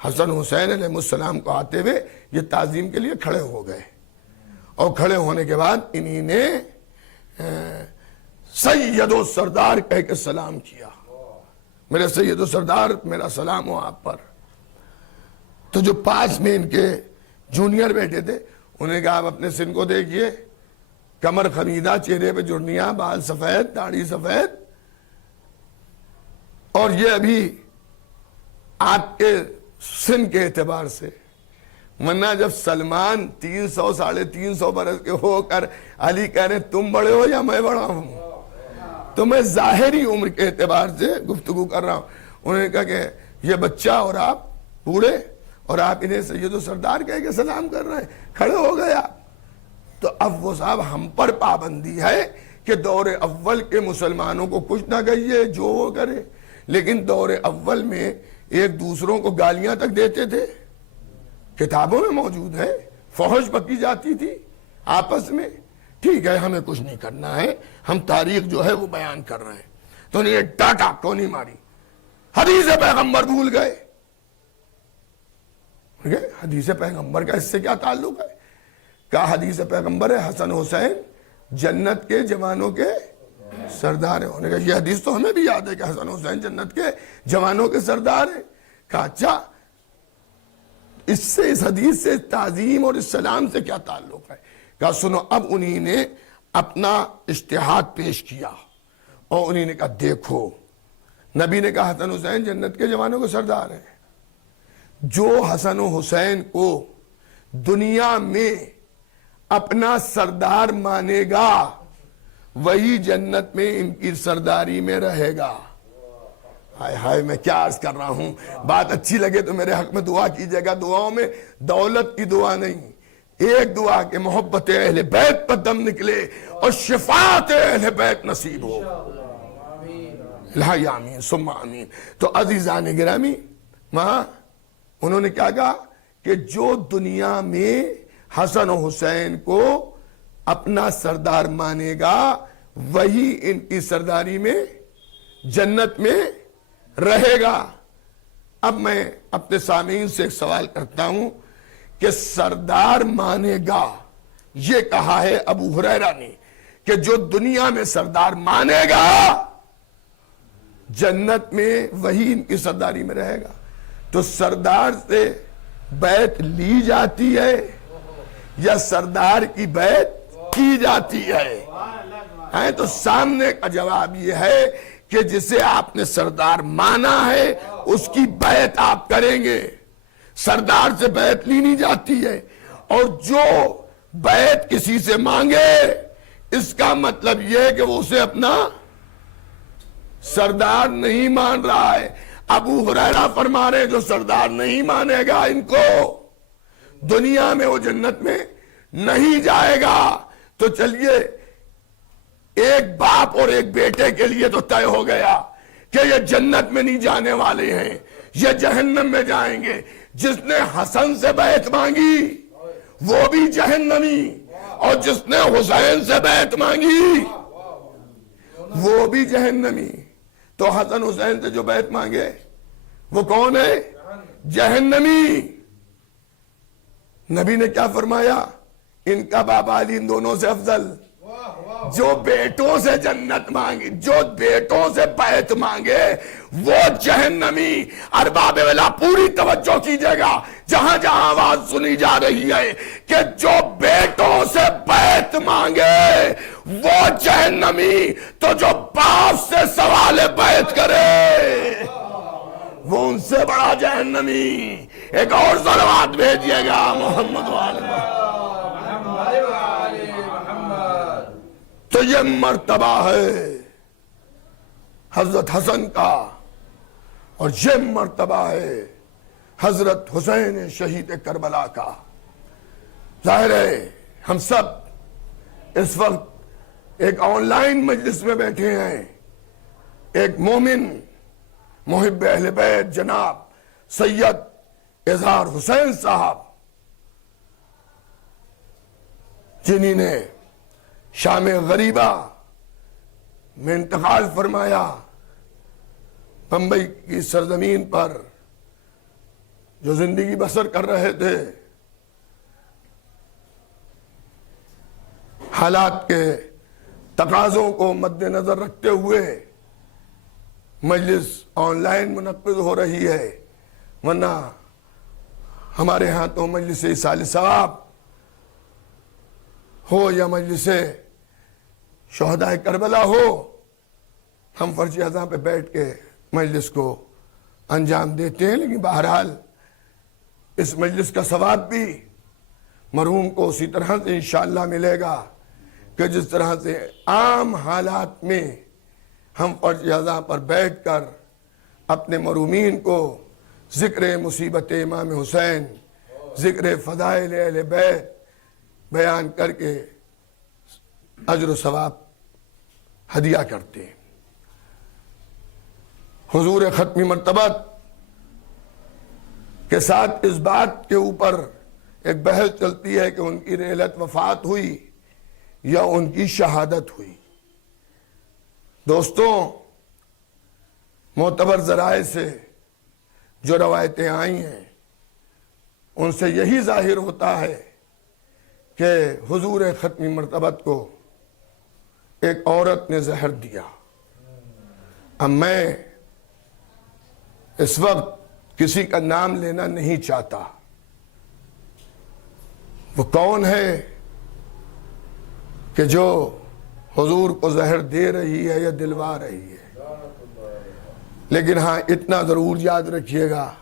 حسن حسین علیہ السلام کو آتے ہوئے، یہ تعظیم کے لیے کھڑے ہو گئے، اور کھڑے ہونے کے بعد انہی نے سید و سردار کہہ کے سلام کیا، میرے سید و سردار، میرا سلام ہو آپ پر۔ تو جو پاس میں ان کے جونیئر بیٹھے تھے، انہوں نے کہا آپ اپنے سن کو دیکھیے، کمر خمیدہ، چہرے پہ جرنیاں، بال سفید، داڑھی سفید، اور یہ ابھی آپ کے سن کے اعتبار سے، ورنہ جب سلمان 300 ساڑھے 300 برس کے ہو کر علی کہہ رہے تم بڑے ہو یا میں بڑا ہوں، تو میں ظاہری عمر کے اعتبار سے گفتگو کر رہا ہوں۔ انہوں نے کہا کہ یہ بچہ اور آپ بوڑھے، اور آپ انہیں سید و سردار کہہ کے سلام کر رہے ہیں، کھڑے ہو گئے آپ۔ تو اب وہ صاحب ہم پر پابندی ہے کہ دور اول کے مسلمانوں کو کچھ نہ کہیے، جو وہ کرے، لیکن دور اول میں ایک دوسروں کو گالیاں تک دیتے تھے، کتابوں میں موجود ہے، فحش بکی جاتی تھی آپس میں۔ ٹھیک ہے، ہمیں کچھ نہیں کرنا ہے، ہم تاریخ جو ہے وہ بیان کر رہے ہیں۔ تو انہیں ڈاٹا ٹونی ماری، حدیث پیغمبر بھول گئے۔ حدیث پیغمبر کا اس سے کیا تعلق ہے؟ کہا حدیث پیغمبر ہے حسن حسین جنت کے جوانوں کے سردار ہیں۔ انہوں نے کہا یہ حدیث تو ہمیں بھی یاد ہے کہ حسن حسین جنت کے جوانوں کے سردار ہیں۔ کہا اچھا، اس حدیث سے تعظیم اور اس سلام سے کیا تعلق ہے؟ کہا سنو، اب انہی نے اپنا اجتہاد پیش کیا، اور انہی نے کہا دیکھو، نبی نے کہا حسن حسین جنت کے جوانوں کے سردار ہیں، جو حسن و حسین کو دنیا میں اپنا سردار مانے گا وہی جنت میں ان کی سرداری میں رہے گا۔ ہائے ہائے، میں کیا عرض کر رہا ہوں، بات اچھی لگے تو میرے حق میں دعا کیجئے گا۔ دعاؤں میں دولت کی دعا نہیں، ایک دعا کہ محبت اہل بیت پر دم نکلے اور شفاعت اہل بیت نصیب ہو۔ الہی آمین ثم آمین۔ تو عزیزان گرامی، وہاں انہوں نے کیا کہا کہ جو دنیا میں حسن و حسین کو اپنا سردار مانے گا وہی ان کی سرداری میں جنت میں رہے گا۔ اب میں اپنے سامعین سے ایک سوال کرتا ہوں کہ سردار مانے گا، یہ کہا ہے ابو ہریرہ نے کہ جو دنیا میں سردار مانے گا جنت میں وہی ان کی سرداری میں رہے گا۔ تو سردار سے بیعت لی جاتی ہے یا سردار کی بیعت کی جاتی ہے؟ تو سامنے کا جواب یہ ہے کہ جسے آپ نے سردار مانا ہے اس کی بیعت آپ کریں گے، سردار سے بیعت لی نہیں جاتی ہے۔ اور جو بیعت کسی سے مانگے اس کا مطلب یہ ہے کہ وہ اسے اپنا سردار نہیں مان رہا ہے۔ ابو ہریرہ فرما رہے جو سردار نہیں مانے گا ان کو دنیا میں وہ جنت میں نہیں جائے گا۔ تو چلیے، ایک باپ اور ایک بیٹے کے لیے تو طے ہو گیا کہ یہ جنت میں نہیں جانے والے ہیں، یہ جہنم میں جائیں گے۔ جس نے حسن سے بیعت مانگی وہ بھی جہنمی، اور جس نے حسین سے بیعت مانگی وہ بھی جہنمی۔ تو حسن حسین سے جو بیعت مانگے وہ کون ہے؟ جہنمی۔ نبی نے کیا فرمایا؟ ان کا بابا علی ان دونوں سے افضل۔ جو بیٹوں سے جنت مانگے، جو بیٹوں سے بیعت مانگے وہ جہنمی۔ ارباب ولا پوری توجہ کیجئے گا جہاں جہاں آواز سنی جا رہی ہے کہ جو بیٹوں سے بیعت مانگے وہ جہنمی، تو جو باپ سے سوال بیعت کرے وہ ان سے بڑا جہنمی۔ ایک اور صلوات بھیجیے گا محمد والے۔ تو یہ مرتبہ ہے حضرت حسن کا، اور یہ مرتبہ ہے حضرت حسین شہید کربلا کا۔ ظاہر ہے ہم سب اس وقت ایک آن لائن مجلس میں بیٹھے ہیں، ایک مومن محب اہل بیت جناب سید اظہار حسین صاحب، جنہی نے شام غریبہ میں انتقال فرمایا، بمبئی کی سرزمین پر جو زندگی بسر کر رہے تھے، حالات کے تقاضوں کو مد نظر رکھتے ہوئے مجلس آن لائن منعقد ہو رہی ہے، ورنہ ہمارے ہاں تو مجلس ایصال ثواب ہو یا مجلس شہداء کربلا ہو، ہم فرض اعضاء پہ بیٹھ کے مجلس کو انجام دیتے ہیں، لیکن بہرحال اس مجلس کا ثواب بھی مرحوم کو اسی طرح سے انشاءاللہ ملے گا کہ جس طرح سے عام حالات میں ہم فرض اعضاء پر بیٹھ کر اپنے مرحومین کو ذکر مصیبت امام حسین، ذکر فضائل اہل بیت بیان کر کے اجر و ثواب ہدیہ کرتے ہیں۔ حضور ختمی مرتبت کے ساتھ اس بات کے اوپر ایک بحث چلتی ہے کہ ان کی ریلت وفات ہوئی یا ان کی شہادت ہوئی۔ دوستوں، معتبر ذرائع سے جو روایتیں آئی ہیں ان سے یہی ظاہر ہوتا ہے کہ حضور ختمی مرتبت کو ایک عورت نے زہر دیا۔ اب میں اس وقت کسی کا نام لینا نہیں چاہتا، وہ کون ہے کہ جو حضور کو زہر دے رہی ہے یا دلوا رہی ہے، لیکن ہاں اتنا ضرور یاد رکھیے گا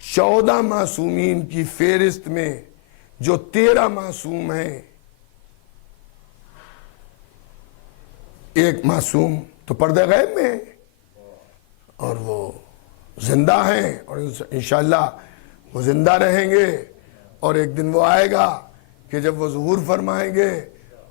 14 معصومین کی فہرست میں جو 13 معصوم ہیں، ایک معصوم تو پردہ غیب میں ہے اور وہ زندہ ہیں، اور انشاءاللہ وہ زندہ رہیں گے، اور ایک دن وہ آئے گا کہ جب وہ ظہور فرمائیں گے،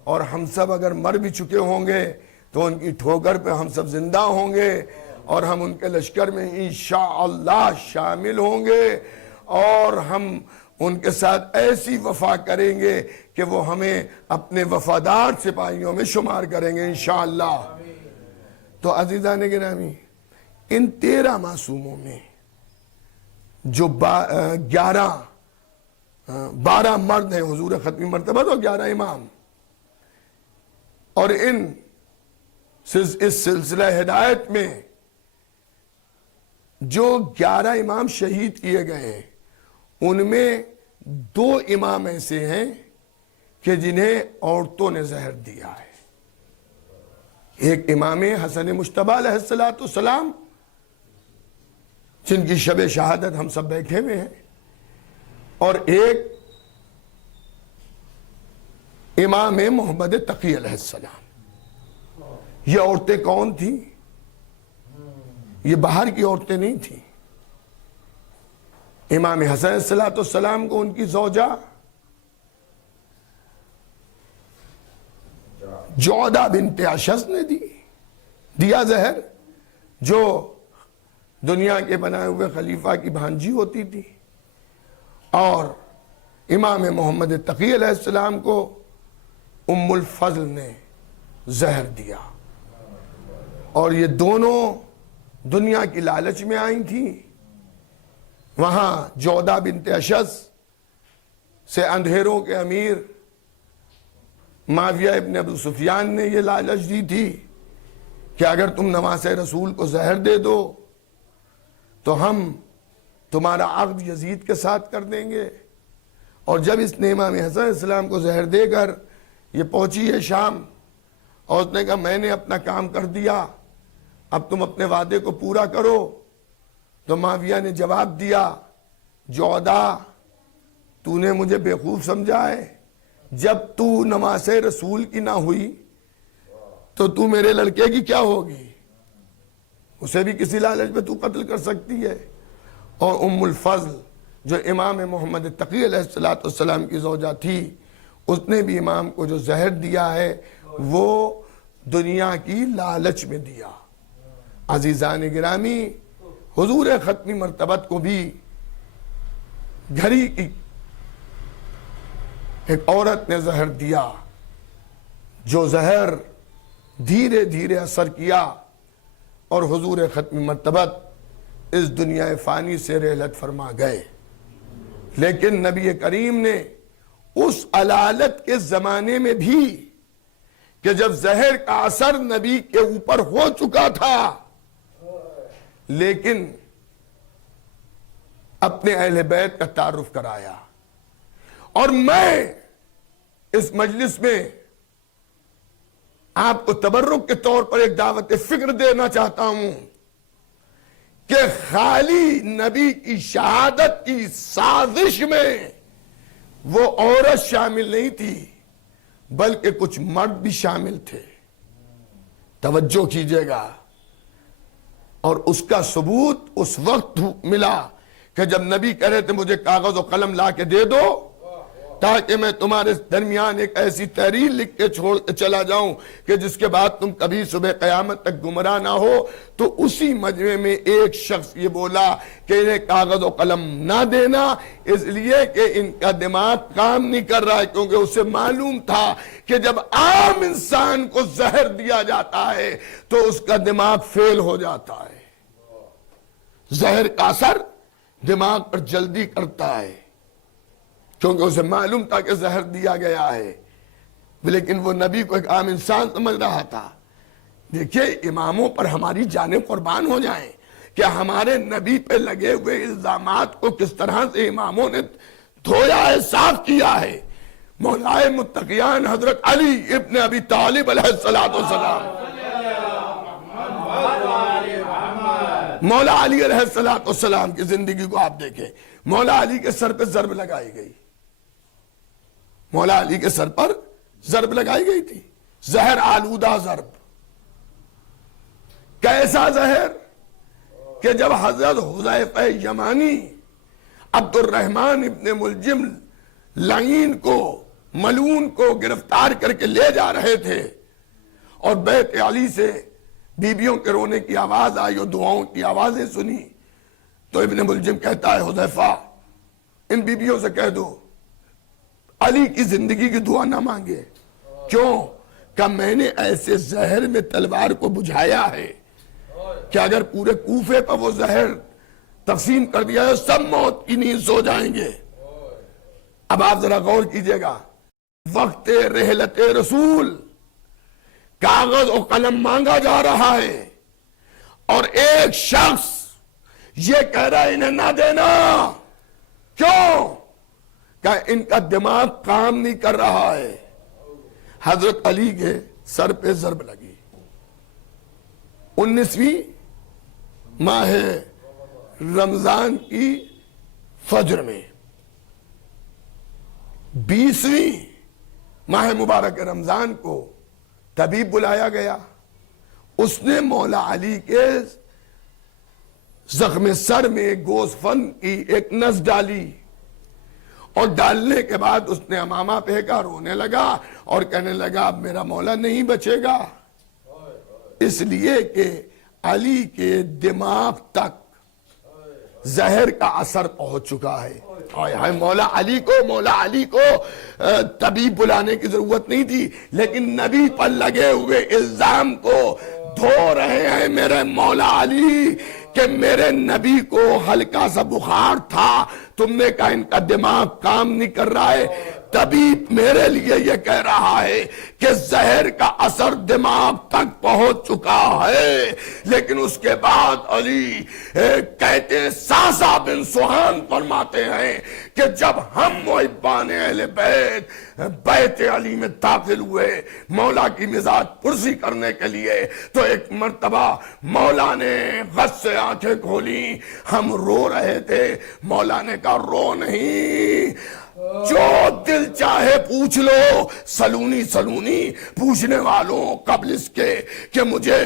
اور ہم سب اگر مر بھی چکے ہوں گے تو ان کی ٹھوکر پہ ہم سب زندہ ہوں گے، اور ہم ان کے لشکر میں انشاءاللہ شامل ہوں گے، اور ہم ان کے ساتھ ایسی وفا کریں گے کہ وہ ہمیں اپنے وفادار سپاہیوں میں شمار کریں گے انشاءاللہ۔ تو عزیزان گرامی، ان 13 معصوموں میں جو 12 مرد ہیں حضور ختمی مرتبہ تو 11 امام، اور اس سلسلہ ہدایت میں جو 11 امام شہید کیے گئے ہیں ان میں 2 امام ایسے ہیں کہ جنہیں عورتوں نے زہر دیا ہے۔ ایک امام حسن مجتبی علیہ السلام جن کی شب شہادت ہم سب بیٹھے ہوئے ہیں، اور ایک امام محمد تقی علیہ السلام۔ یہ عورتیں کون تھیں؟ یہ باہر کی عورتیں نہیں تھیں۔ امام حسن علیہ السلام کو ان کی زوجہ جعدہ بنت اشس نے دیا زہر، جو دنیا کے بنائے ہوئے خلیفہ کی بھانجی ہوتی تھی، اور امام محمد تقی علیہ السلام کو ام الفضل نے زہر دیا، اور یہ دونوں دنیا کی لالچ میں آئی تھیں۔ وہاں جعدہ بنت اشس سے اندھیروں کے امیر معاویہ ابن ابو سفیان نے یہ لالچ دی تھی کہ اگر تم نواس رسول کو زہر دے دو تو ہم تمہارا عقد یزید کے ساتھ کر دیں گے۔ اور جب اس نے امام حسن علیہ السلام کو زہر دے کر یہ پہنچی ہے شام، اور اس نے کہا میں نے اپنا کام کر دیا، اب تم اپنے وعدے کو پورا کرو، تو معاویہ نے جواب دیا جعدہ تو نے مجھے بیوقوف سمجھا ہے، جب تو نواس رسول کی نہ ہوئی تو میرے لڑکے کی کیا ہوگی؟ اسے بھی کسی لالچ میں تو قتل کر سکتی ہے. اور ام الفضل جو امام محمد تقی علیہ السلام کی زوجہ تھی، اس نے بھی امام کو جو زہر دیا ہے وہ دنیا کی لالچ میں دیا. عزیزان گرامی، حضور ختمی مرتبت کو بھی گھری کی ایک عورت نے زہر دیا، جو زہر دھیرے دھیرے اثر کیا اور حضور ختمی مرتبت اس دنیا فانی سے رحلت فرما گئے. لیکن نبی کریم نے اس علالت کے زمانے میں بھی کہ جب زہر کا اثر نبی کے اوپر ہو چکا تھا، لیکن اپنے اہل بیت کا تعارف کرایا. اور میں اس مجلس میں آپ کو تبرک کے طور پر ایک دعوت فکر دینا چاہتا ہوں کہ خالی نبی کی شہادت کی سازش میں وہ عورت شامل نہیں تھی، بلکہ کچھ مرد بھی شامل تھے. توجہ کیجئے گا. اور اس کا ثبوت اس وقت ملا کہ جب نبی کہہ رہے تھے مجھے کاغذ و قلم لا کے دے دو تاکہ میں تمہارے درمیان ایک ایسی تحریر لکھ کے چھوڑ کے چلا جاؤں کہ جس کے بعد تم کبھی صبح قیامت تک گمراہ نہ ہو. تو اسی مجمع میں ایک شخص یہ بولا کہ انہیں کاغذ و قلم نہ دینا، اس لیے کہ ان کا دماغ کام نہیں کر رہا ہے، کیونکہ اسے معلوم تھا کہ جب عام انسان کو زہر دیا جاتا ہے تو اس کا دماغ فیل ہو جاتا ہے. زہر کا اثر دماغ پر جلدی کرتا ہے، کیونکہ اسے معلوم تھا کہ زہر دیا گیا ہے، لیکن وہ نبی کو ایک عام انسان سمجھ رہا تھا. دیکھیے اماموں پر ہماری جانیں قربان ہو جائیں کہ ہمارے نبی پہ لگے ہوئے الزامات کو کس طرح سے اماموں نے دھویا ہے، صاف کیا ہے. مولائے متقیان حضرت علی ابن ابی طالب علیہ السلام، مولا علی علیہ السلام کی زندگی کو آپ دیکھیں. مولا علی کے سر پہ ضرب لگائی گئی، مولا علی کے سر پر ضرب لگائی گئی تھی، زہر آلودہ ضرب. کیسا زہر کہ جب حضرت حذیفہ یمانی عبد الرحمن ابن ملجم لعین کو، ملعون کو گرفتار کر کے لے جا رہے تھے اور بیت علی سے بیبیوں کے رونے کی آواز آئی اور دعاؤں کی آوازیں سنی، تو ابن ملجم کہتا ہے حذیفہ ان بیبیوں سے کہہ دو علی کی زندگی کی دعا نہ مانگے. کیوں؟ کہ میں نے ایسے زہر میں تلوار کو بجھایا ہے کہ اگر پورے کوفے پر وہ زہر تقسیم کر دیا ہے سب موت کی نیند سو جائیں گے. اب آپ ذرا غور کیجئے گا، وقت رحلت رسول کاغذ و قلم مانگا جا رہا ہے اور ایک شخص یہ کہہ رہا ہے انہیں نہ دینا. کیوں؟ کہ ان کا دماغ کام نہیں کر رہا ہے. حضرت علی کے سر پہ ضرب لگی. 19ویں ماہ رمضان کی فجر میں، 20ویں ماہ مبارک رمضان کو طبیب بلایا گیا. اس نے مولا علی کے زخم سر میں گوسفند کی ایک نس ڈالی اور ڈالنے کے بعد اس نے امامہ پھینکا، رونے لگا اور کہنے لگا اب میرا مولا نہیں بچے گا. اس لیے کہ علی کے دماغ تک زہر کا اثر پہنچ چکا ہے. مولا علی کو طبیب بلانے کی ضرورت نہیں تھی، لیکن نبی پر لگے ہوئے الزام کو دھو رہے ہیں میرے مولا علی کہ میرے نبی کو ہلکا سا بخار تھا، تم نے کہا ان کا دماغ کام نہیں کر رہا ہے. طبیب میرے لیے یہ کہہ رہا ہے کہ زہر کا اثر دماغ تک پہنچ چکا ہے. لیکن اس کے بعد علی کہتے ساسا بن سہان فرماتے ہیں کہ جب ہم محبان اہل بیت بیت علی میں داخل ہوئے مولا کی مزاج پرسی کرنے کے لیے، تو ایک مرتبہ مولا نے غش سے آنکھیں کھولی، ہم رو رہے تھے، مولا نے کہا رو نہیں، جو دل چاہے پوچھ لو، سلونی سلونی، پوچھنے والوں قبل اس کے کہ مجھے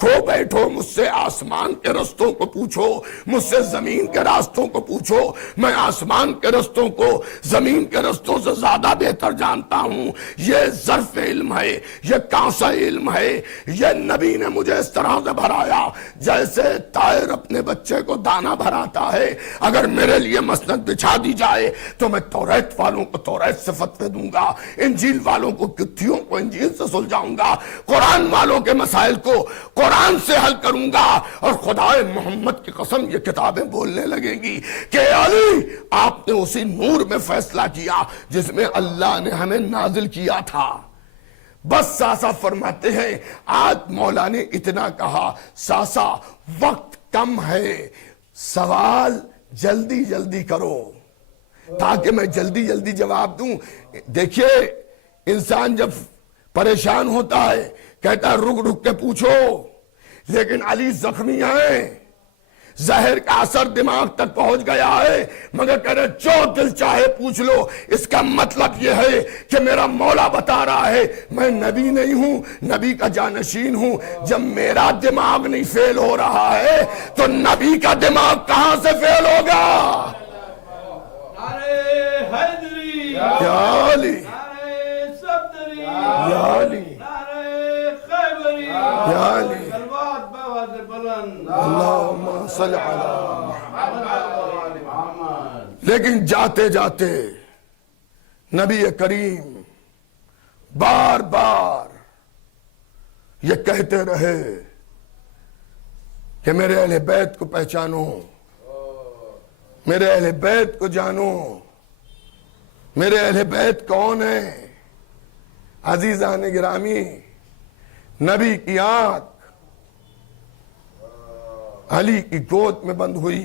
کھو بیٹھو، مجھ سے آسمان کے رستوں کو پوچھو، مجھ سے زمین کے راستوں کو پوچھو، میں آسمان کے رستوں کو زمین کے رستوں سے زیادہ بہتر جانتا ہوں۔ یہ ظرف علم ہے، یہ کانسا علم ہے، یہ نبی نے مجھے اس طرح سے بھرایا جیسے طائر اپنے بچے کو دانا بھراتا ہے۔ اگر میرے لیے مسند بچھا دی جائے تو میں توریت والوں کو توریت سے فتوے دوں گا، انجیل والوں کو کتھیوں کو انجیل سے سلجھاؤں گا، قرآن والوں کے مسائل کو قرآن سے حل کروں گا، اور خدائے محمد کی قسم یہ کتابیں بولنے لگیں گی کہ علی آپ نے اسی نور میں فیصلہ کیا جس میں اللہ نے ہمیں نازل کیا تھا۔ بس ساسا فرماتے ہیں آج مولا نے اتنا کہا، ساسا وقت کم ہے، سوال جلدی جلدی کرو تاکہ میں جلدی جلدی جواب دوں۔ دیکھیے انسان جب پریشان ہوتا ہے کہتا ہے رک رک کے پوچھو، لیکن علی زخمی ہیں، زہر کا اثر دماغ تک پہنچ گیا ہے، مگر کہہ رہے جو دل چاہے پوچھ لو۔ اس کا مطلب یہ ہے کہ میرا مولا بتا رہا ہے میں نبی نہیں ہوں، نبی کا جانشین ہوں۔ جب میرا دماغ نہیں فیل ہو رہا ہے تو نبی کا دماغ کہاں سے فیل ہوگا؟ نعرہ حیدری، یا علی، نعرہ صفدری، یا علی، نعرہ خیبری، یا علی، صلوات بآواز بلند، اللہم صلی علی محمد۔ لیکن جاتے جاتے نبی کریم بار بار یہ کہتے رہے کہ میرے اہل بیت کو پہچانو، میرے اہل بیت کو جانو، میرے اہل بیت کون ہیں؟ عزیزان گرامی، نبی کی آنکھ علی کی گود میں بند ہوئی۔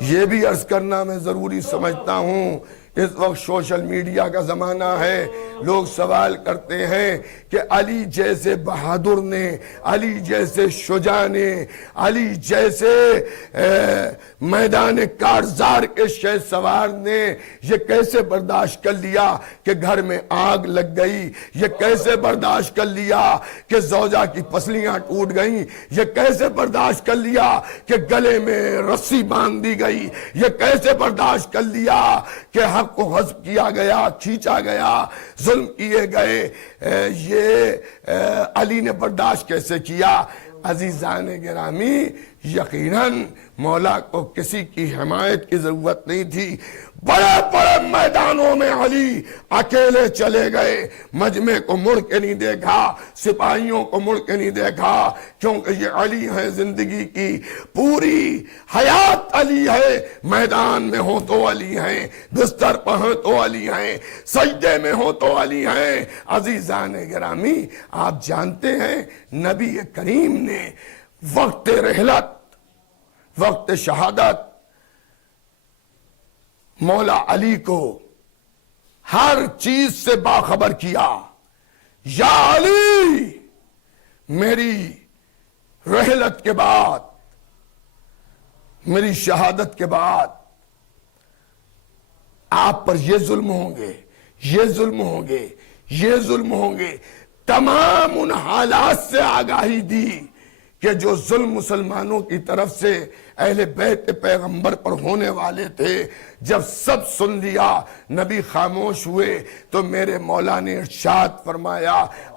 یہ بھی عرض کرنا میں ضروری سمجھتا ہوں، اس وقت سوشل میڈیا کا زمانہ ہے، لوگ سوال کرتے ہیں کہ علی جیسے بہادر نے، علی جیسے شجاع نے، علی جیسے میدان کارزار کے شہ سوار نے یہ کیسے برداشت کر لیا کہ گھر میں آگ لگ گئی، یہ کیسے برداشت کر لیا کہ زوجہ کی پسلیاں ٹوٹ گئیں، یہ کیسے برداشت کر لیا کہ گلے میں رسی باندھ دی گئی، یہ کیسے برداشت کر لیا کہ حق کو غصب کیا گیا، کھینچا گیا، ظلم کیے گئے، یہ علی نے برداشت کیسے کیا؟ عزیزان گرامی، یقیناً مولا کو کسی کی حمایت کی ضرورت نہیں تھی۔ بڑے بڑے میدانوں میں علی اکیلے چلے گئے، مجمع کو مڑ کے نہیں دیکھا، سپاہیوں کو مڑ کے نہیں دیکھا، کیونکہ یہ علی ہے زندگی کی پوری حیات علی ہے۔ میدان میں ہو تو علی ہیں، بستر پر ہو تو علی ہیں، سجدے میں ہو تو علی ہیں۔ عزیزان گرامی، آپ جانتے ہیں نبی کریم نے وقت رحلت، وقت شہادت مولا علی کو ہر چیز سے باخبر کیا۔ یا علی، میری رحلت کے بعد، میری شہادت کے بعد آپ پر یہ ظلم ہوں گے، یہ ظلم ہوں گے، یہ ظلم ہوں گے۔ تمام ان حالات سے آگاہی دی کہ جو ظلم مسلمانوں کی طرف سے اہل بیت پیغمبر پر ہونے والے تھے، جب سب سن لیا نبی خاموش ہوئے تو میرے مولا نے ارشاد فرمایا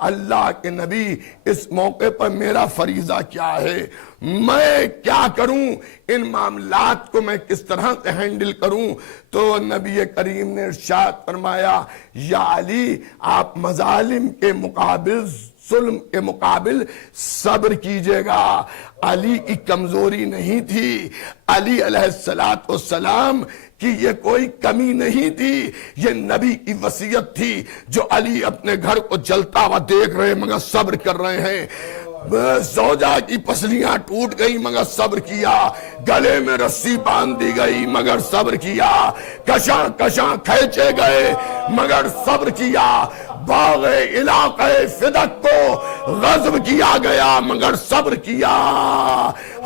اللہ کے نبی اس موقع پر میرا فریضہ کیا ہے، میں کیا کروں، ان معاملات کو میں کس طرح سے ہینڈل کروں؟ تو نبی کریم نے ارشاد فرمایا یا علی، آپ مظالم کے مقابل، ظلم کے مقابل صبر کیجئے گا۔ علی کی کمزوری نہیں تھی، علی علیہ السلام کی یہ کوئی کمی نہیں تھی، یہ نبی کی وصیت تھی۔ جو علی اپنے گھر کو جلتا ہوا دیکھ رہے مگر صبر کر رہے ہیں، زوجہ کی پسلیاں ٹوٹ گئی مگر صبر کیا، گلے میں رسی باندھ دی گئی مگر صبر کیا، کشاں کشاں کھینچے گئے مگر صبر کیا، باغ علاقہ فدق کو غصب کیا گیا مگر صبر کیا۔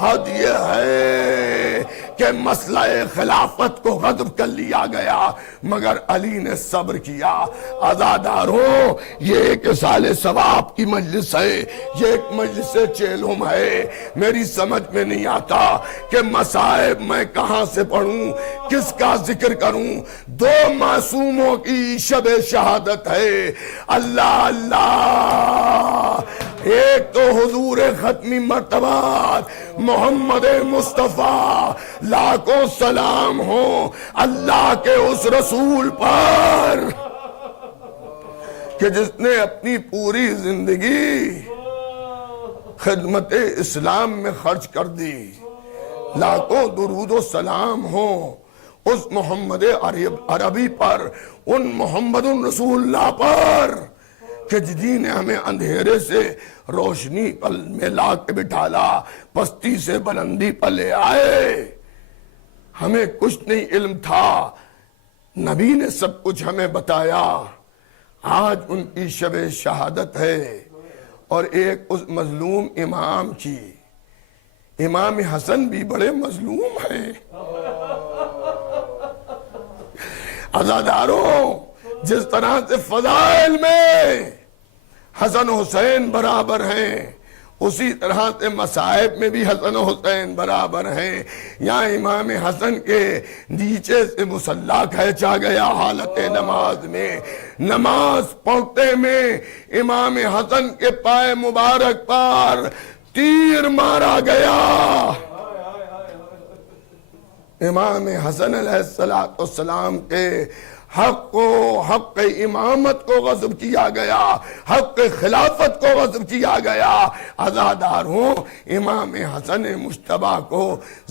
حد یہ ہے کہ مسئلہ خلافت کو غصب کر لیا گیا مگر علی نے صبر کیا۔ عزاداروں، یہ ایک سال ثواب کی مجلس ہے، یہ ایک مجلس چیلم ہے۔ میری سمجھ میں نہیں آتا کہ مصائب میں کہاں سے پڑھوں، کس کا ذکر کروں۔ دو معصوموں کی شب شہادت ہے، اللہ اللہ۔ ایک تو حضور ختمی مرتبات محمد مصطفیٰ، لاکھوں سلام ہو اللہ کے اس رسول پر کہ جس نے اپنی پوری زندگی خدمت اسلام میں خرچ کر دی۔ لاکھوں درود و سلام ہو اس محمد عربی پر، ان محمد رسول اللہ پر کہ جن نے ہمیں اندھیرے سے روشنی پر میں لا کے بٹھالا، پستی سے بلندی پر لے آئے۔ ہمیں کچھ نہیں علم تھا، نبی نے سب کچھ ہمیں بتایا۔ آج ان کی شب شہادت ہے، اور ایک اس مظلوم امام کی، امام حسن بھی بڑے مظلوم ہیں۔ عزاداروں، جس طرح سے فضائل میں حسن حسین برابر ہیں، اسی طرح سے مصائب میں بھی حسن حسین برابر ہیں۔ یہاں امام حسن کے نیچے سے مصلی کھینچا گیا حالت نماز میں، نماز پڑھتے میں امام حسن کے پائے مبارک پر تیر مارا گیا۔ امام حسن علیہ السلام کے حق کو، حق امامت کو غصب کیا گیا، حق خلافت کو غصب کیا گیا۔ عزاداروں، امام حسن مجتبیٰ کو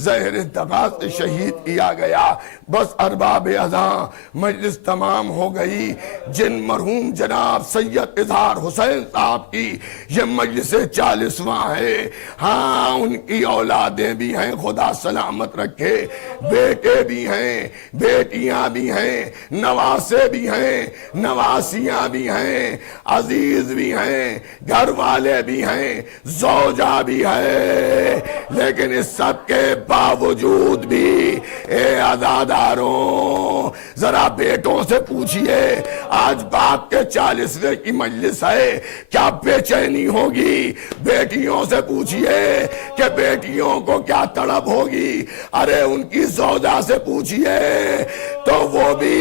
زہر دغا سے شہید کیا گیا۔ بس ارباب اذاں، مجلس تمام ہو گئی۔ جن مرحوم جناب سید اظہار حسین صاحب کی یہ مجلس 40واں ہے، ہاں ان کی اولادیں بھی ہیں، خدا سلامت رکھے، بیٹے بھی ہیں، بیٹیاں بھی ہیں، نواسے بھی ہیں، نواسیاں بھی ہیں، عزیز بھی ہیں، گھر والے بھی ہیں، زوجہ بھی ہے۔ لیکن اس سب کے باوجود بھی اے عزاداروں، ذرا بیٹوں سے پوچھئے، آج باپ کے 40ویں کی مجلس ہے، کیا بے چینی ہوگی؟ بیٹیوں سے پوچھئے کہ بیٹیوں کو کیا تڑپ ہوگی؟ ارے ان کی زوجہ سے پوچھئے تو وہ بھی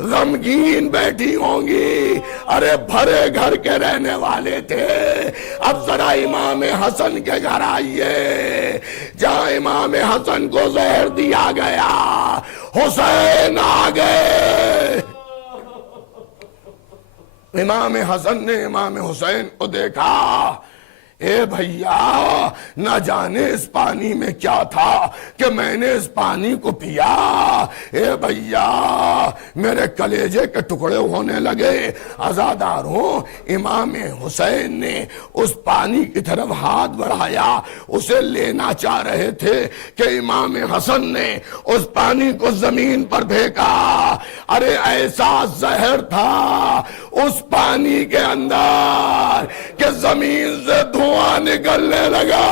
غمگین بیٹھی ہوں گی۔ ارے بھرے گھر کے رہنے والے تھے، اب ذرا امام حسن کے گھر آئیے جہاں امام حسن کو زہر دیا گیا، حسین آ گئے۔ امام حسن نے امام حسین کو دیکھا، اے بھیا، نہ جانے اس پانی میں کیا تھا کہ میں نے اس پانی کو پیا۔ اے بھیا، میرے کلیجے کے ٹکڑے ہونے لگے۔ عزاداروں، امام حسین نے اس پانی کی طرف ہاتھ بڑھایا، اسے لینا چاہ رہے تھے کہ امام حسن نے اس پانی کو زمین پر پھینکا۔ ارے ایسا زہر تھا اس پانی کے اندر کہ زمین سے دھواں نکلنے لگا۔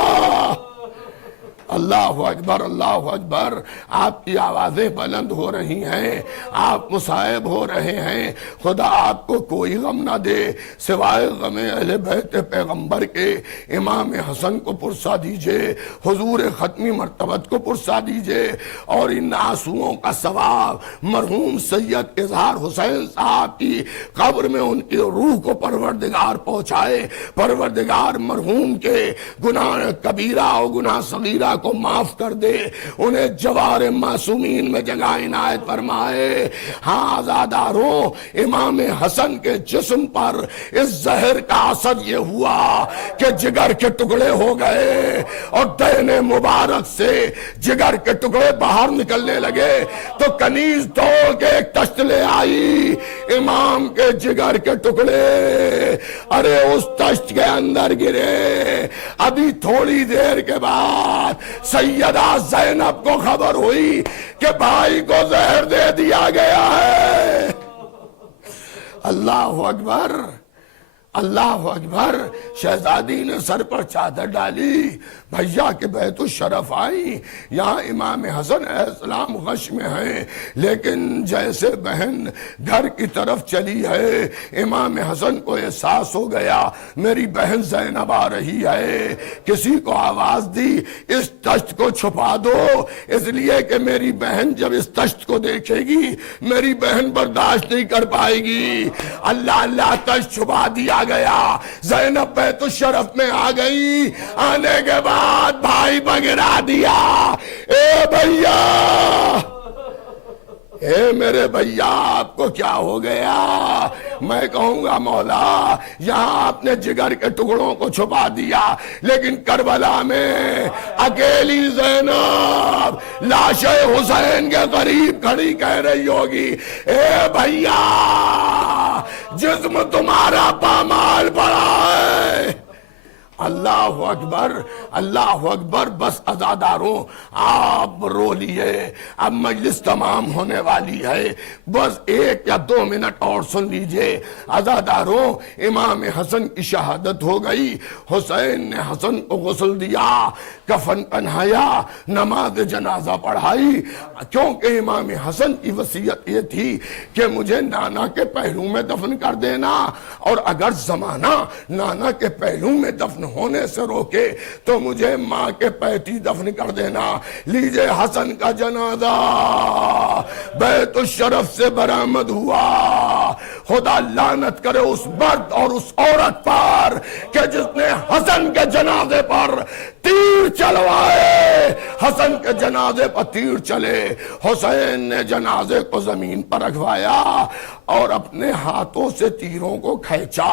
اللہ اکبر، اللہ اکبر۔ آپ کی آوازیں بلند ہو رہی ہیں، آپ مصائب ہو رہے ہیں، خدا آپ کو کوئی غم نہ دے سوائے غم اہل بیت پیغمبر کے۔ امام حسن کو پرسا دیجئے، حضور ختمی مرتبت کو پرسا دیجئے، اور ان آنسوؤں کا ثواب مرحوم سید اظہار حسین صاحب کی قبر میں ان کی روح کو پروردگار پہنچائے۔ پروردگار مرحوم کے گناہ کبیرہ اور گناہ صغیرہ کو معاف کر دے، انہیں جوار معصومین میں جگہ عنایت فرمائے۔ ہاں عزاداروں، امام حسن کے جسم پر اس زہر کا اثر یہ ہوا کہ جگر کے ٹکڑے ہو گئے اور دہن مبارک سے جگر کے ٹکڑے باہر نکلنے لگے، تو کنیز دوڑ کے ایک تشت لے آئی، امام کے جگر کے ٹکڑے ارے اس تشت کے اندر گرے۔ ابھی تھوڑی دیر کے بعد سیدہ زینب کو خبر ہوئی کہ بھائی کو زہر دے دیا گیا ہے۔ اللہ اکبر، اللہ اکبر۔ شہزادی نے سر پر چادر ڈالی، بھیا کے بیت الشرف آئی، یہاں امام حسن علیہ السلام غش میں ہیں، لیکن جیسے بہن گھر کی طرف چلی ہے، امام حسن کو احساس ہو گیا میری بہن زینب آ رہی ہے، کسی کو آواز دی اس تشت کو چھپا دو، اس لیے کہ میری بہن جب اس تشت کو دیکھے گی میری بہن برداشت نہیں کر پائے گی۔ اللہ اللہ تشت چھپا دیا گیا، زینب بیت الشرف میں آ گئی، آنے کے بعد بھائی بگرا دیا، اے بھیا، اے میرے بھیا آپ کو کیا ہو گیا؟ میں کہوں گا مولا یہاں آپ نے جگر کے ٹکڑوں کو چھپا دیا، لیکن کربلا میں اکیلی زینب لاش حسین کے قریب کھڑی کہہ رہی ہوگی، اے بھیا جسم تمہارا پامال پڑا ہے۔ اللہ اکبر، اللہ اکبر۔ بس عزاداروں آپ رو لیے، اب مجلس تمام ہونے والی ہے، بس 1 یا 2 منٹ اور سن لیجئے۔ عزاداروں امام حسن کی شہادت ہو گئی، حسین نے حسن کو غسل دیا، کفن پہنایا، نماز جنازہ پڑھائی، کیونکہ امام حسن کی وصیت یہ تھی کہ مجھے نانا کے پہلو میں دفن کر دینا، اور اگر زمانہ نانا کے پہلو میں دفن ہونے سے روکے تو مجھے ماں کے پیٹی دفن کر دینا۔ لیجئے حسن کا جنازہ بیت الشرف سے برآمد ہوا۔ خدا لعنت کرے اس مرد اور اس عورت پر کہ جس نے حسن کے جنازے پر تیر چلوائے۔ حسن کے جنازے پر تیر چلے، حسین نے جنازے کو زمین پر رکھوایا اور اپنے ہاتھوں سے تیروں کو کھینچا۔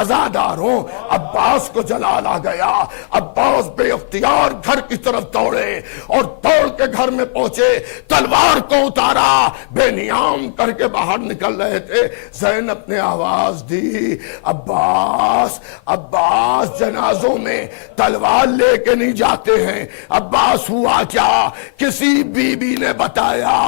عزاداروں عباس کو جلال آ گیا، عباس بے اختیار گھر کی طرف دوڑے اور دوڑ کے گھر میں پہنچے، تلوار کو اتارا، بے نیام کر کے باہر نکل رہے تھے۔ زینب نے آواز دی، عباس، عباس جنازوں میں تلوار لے کے نہیں جاتے ہیں۔ عباس ہوا کیا؟ کسی بی بی نے بتایا،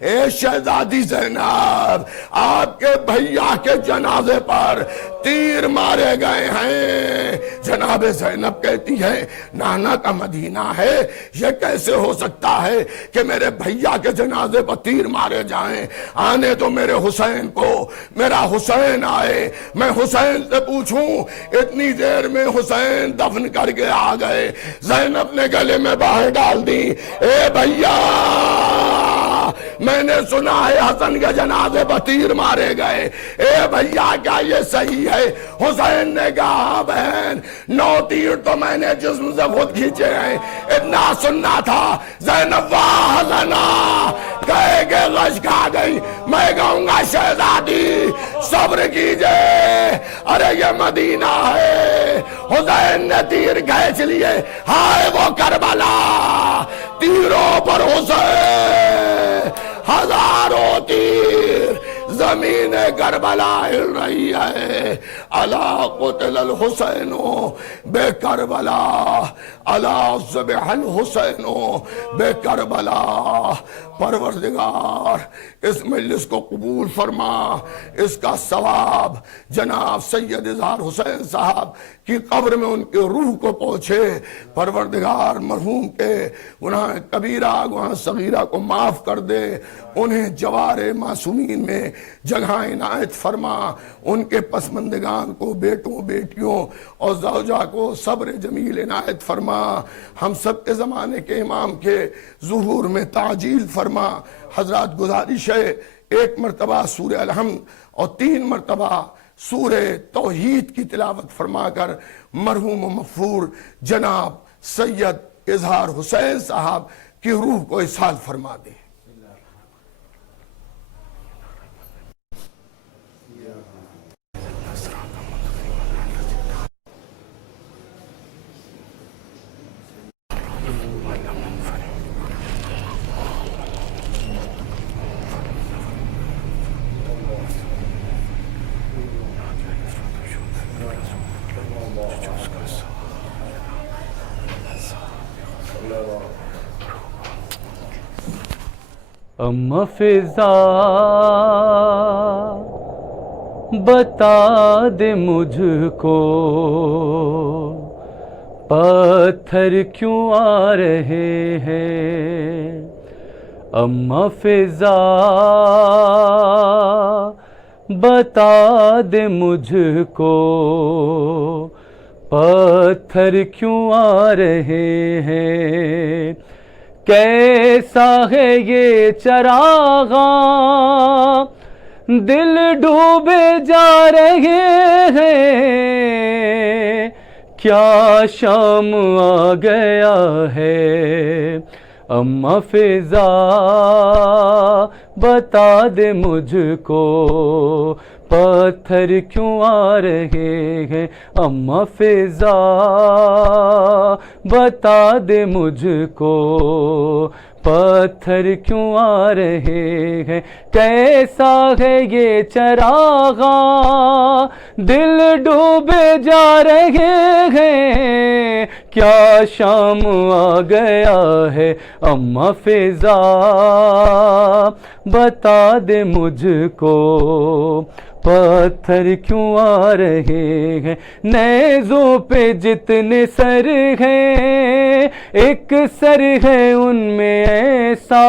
اے شہزادی زینب آپ کے بھیا کے جنازے پر تیر مارے گئے ہیں۔ جناب زینب کہتی ہے نانا کا مدینہ ہے، یہ کیسے ہو سکتا ہے کہ میرے بھیا کے جنازے پر تیر مارے جائیں؟ آنے تو میرے حسین کو، میرا حسین آئے، میں حسین سے پوچھوں۔ اتنی دیر میں حسین دفن کر کے آ گئے، زینب نے گلے میں باہر ڈال دی، اے بھیا میں نے سنا ہے حسن کے جنازے پر تیر مارے گئے، اے بھیا کیا یہ صحیح ہے؟ حسین نے کہا بہن 9 تیر تو میں نے جسم سے خود کھینچے ہیں، اتنا سننا تھا۔ زینب واہ حسنا کہے کہ غش کھا گئی۔ میں کہوں گا شہزادی صبر کیجئے، ارے یہ مدینہ ہے، حسین نے تیر کھینچ لیے، ہائے وہ کربلا، تیروں پر حسین، ہزاروں تیر، زمین کربلا ہل رہی ہے۔ الا قتل الحسین بے کربلا، الا ذبح الحسین بے کربلا۔ پروردگار اس مجلس کو قبول فرما، اس کا ثواب جناب سید اظہار حسین صاحب کی قبر میں ان کی روح کو پہنچے۔ پروردگار مرحوم کے گناہ کبیرہ گناہ صغیرہ کو معاف کر دے، انہیں جوار معصومین میں جگہ عنایت فرما، ان کے پسماندگان کو، بیٹوں بیٹیوں اور زوجہ کو صبر جمیل عنایت فرما۔ ہم سب کے زمانے کے امام کے ظہور میں تعجیل فرما۔ حضرات گزارش ہے 1 مرتبہ سورہ الحمد اور 3 مرتبہ سورہ توحید کی تلاوت فرما کر مرحوم و مغفور جناب سید اظہار حسین صاحب کی روح کو اصال فرما دے۔ اماں فضا بتا دے مجھ کو پتھر کیوں آ رہے ہیں، اماں فضا بتا دے مجھ کو پتھر کیوں آ رہے ہیں، کیسا ہے یہ چراغاں دل ڈوبے جا رہے ہیں، کیا شام آ گیا ہے، اماں فضا بتا دے مجھ کو پتھر کیوں آ رہے ہیں، اماں فضا بتا دے مجھ کو پتھر کیوں آ رہے ہیں، کیسا ہے یہ چراغاں دل ڈوبے جا رہے ہیں، کیا شام آ گیا ہے، اماں فضا بتا دے مجھ کو پتھر کیوں آ رہے ہیں، نیزوں پہ جتنے سر ہیں ایک سر ہے ان میں ایسا،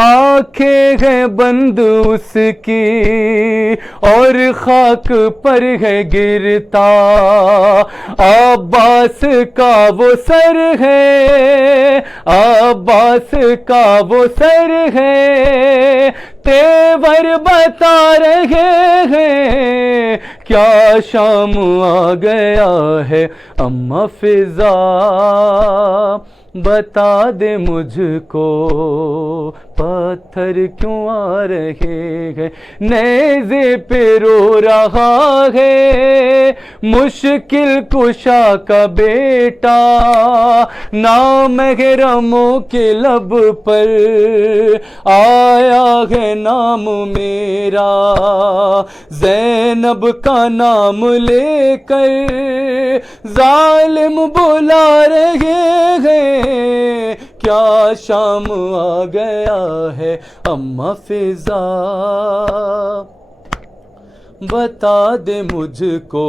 آنکھیں ہیں بند اس کی اور خاک پر ہے گرتا، عباس کا وہ سر ہے، عباس کا وہ سر ہے، تیور بتا رہے ہیں، کیا شام آ گیا ہے، اماں فضا بتا دے مجھ کو پتھر کیوں آ رہے ہیں، نیزے پہ رو رہا ہے مشکل کشا کا بیٹا، نامحرموں کے لب پر آیا ہے نام میرا، زینب کا نام لے کر ظالم بلا رہے ہیں، کیا شام آ گیا ہے، اماں فضا بتا دے مجھ کو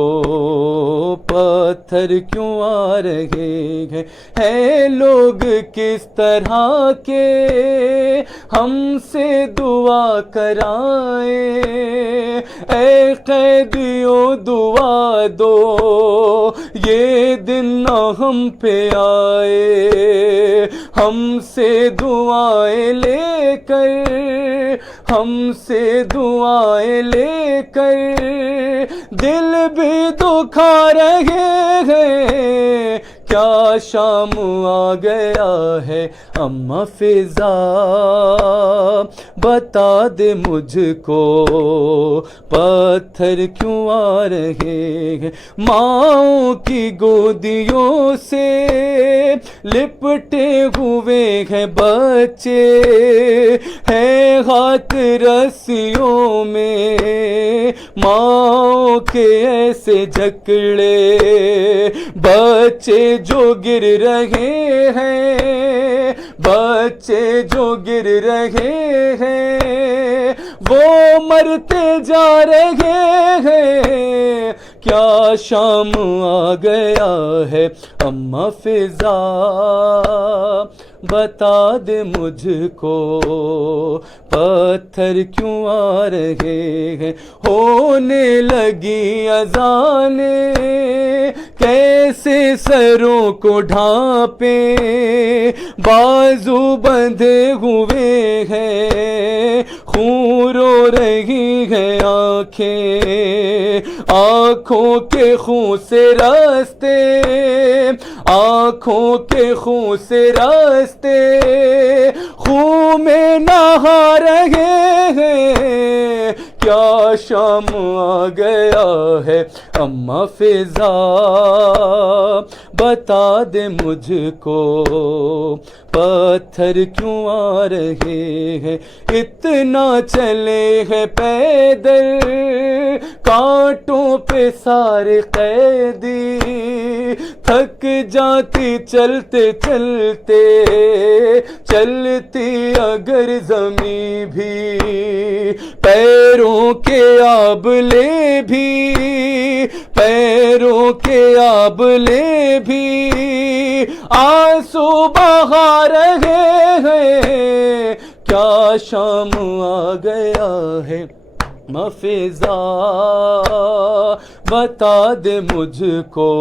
پتھر کیوں آ رہے ہیں لوگ کس طرح کے ہم سے دعا کرائیں، اے قیدیوں دعا دو یہ دن نہ ہم پہ آئے، ہم سے دعائیں لے کر، ہم سے دعائیں لے کر دل بھی دکھا رہے ہیں، کیا شام آ گیا ہے، اماں فضا بتا دے مجھ کو پتھر کیوں آ رہے ہیں، ماؤں کی گودیوں سے لپٹے ہوئے ہیں بچے، ہیں ہاتھ رسیوں میں ماں کے ایسے جکڑے، بچے جو گر رہے ہیں، بچے جو گر رہے ہیں وہ مرتے جا رہے ہیں، کیا شام آ گیا ہے، اماں فضا بتا دے مجھ کو پتھر کیوں آ رہے ہیں، ہونے لگی اذانیں کیسے سروں کو ڈھانپیں، بازو بندھے ہوئے ہیں خون رو رہی ہے آنکھیں، آنکھوں کے خون سے راستے، آنکھوں کے خون سے راستے خون میں نہا رہے ہیں، کیا شام آ گیا ہے اماں فضا، بتا دے مجھ کو پتھر کیوں آ رہے ہیں، اتنا چلے ہیں پیدل کانٹوں پہ سارے قیدی، تھک جاتی چلتے چلتے، چلتی اگر زمیں بھی، پیروں کے آبلے بھی، پیروں کے آبلے بھی آنسو بہا رہے ہیں، کیا شام آ گیا ہے فضا، بتا دے مجھ کو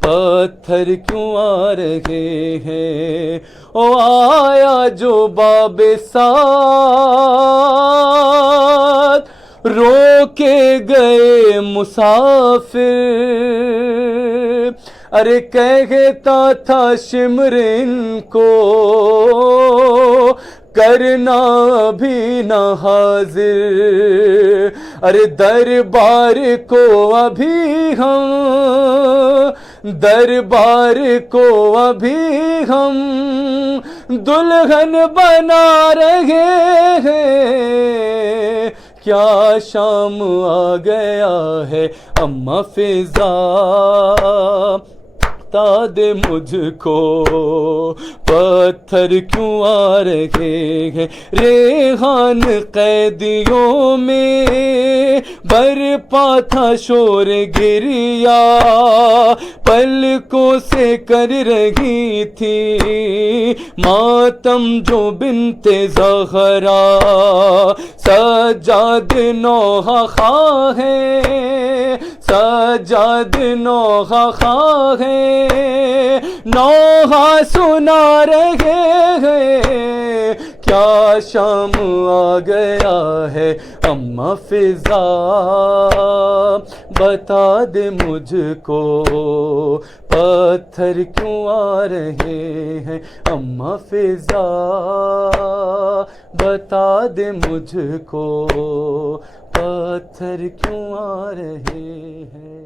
پتھر کیوں آ رہے ہیں، او آیا جو باب ساتھ رو کے گئے مسافر، ارے کہتا تھا شمر ان کو کرنا بھی نہ حاضر، ارے دربار کو ابھی ہم، دربار کو ابھی ہم دلہن بنا رہے ہیں، کیا شام آ گیا ہے اماں فضا، بتا دے مجھ کو پتھر کیوں آ رہے ہیں، ریحان قیدیوں میں برپا تھا شور گریا، پلکوں سے کر رہی تھی ماتم جو بنت زہرا، سجاد نوحہ خواہ ہے، سجاد نوحہ خواہ ہے، نوحہ سنا رہے ہیں، کیا شام آ گیا ہے اماں فضا، بتا دے مجھ کو پتھر کیوں آ رہے ہیں اماں فضا، بتا دے مجھ کو پتھر کیوں آ رہے ہیں۔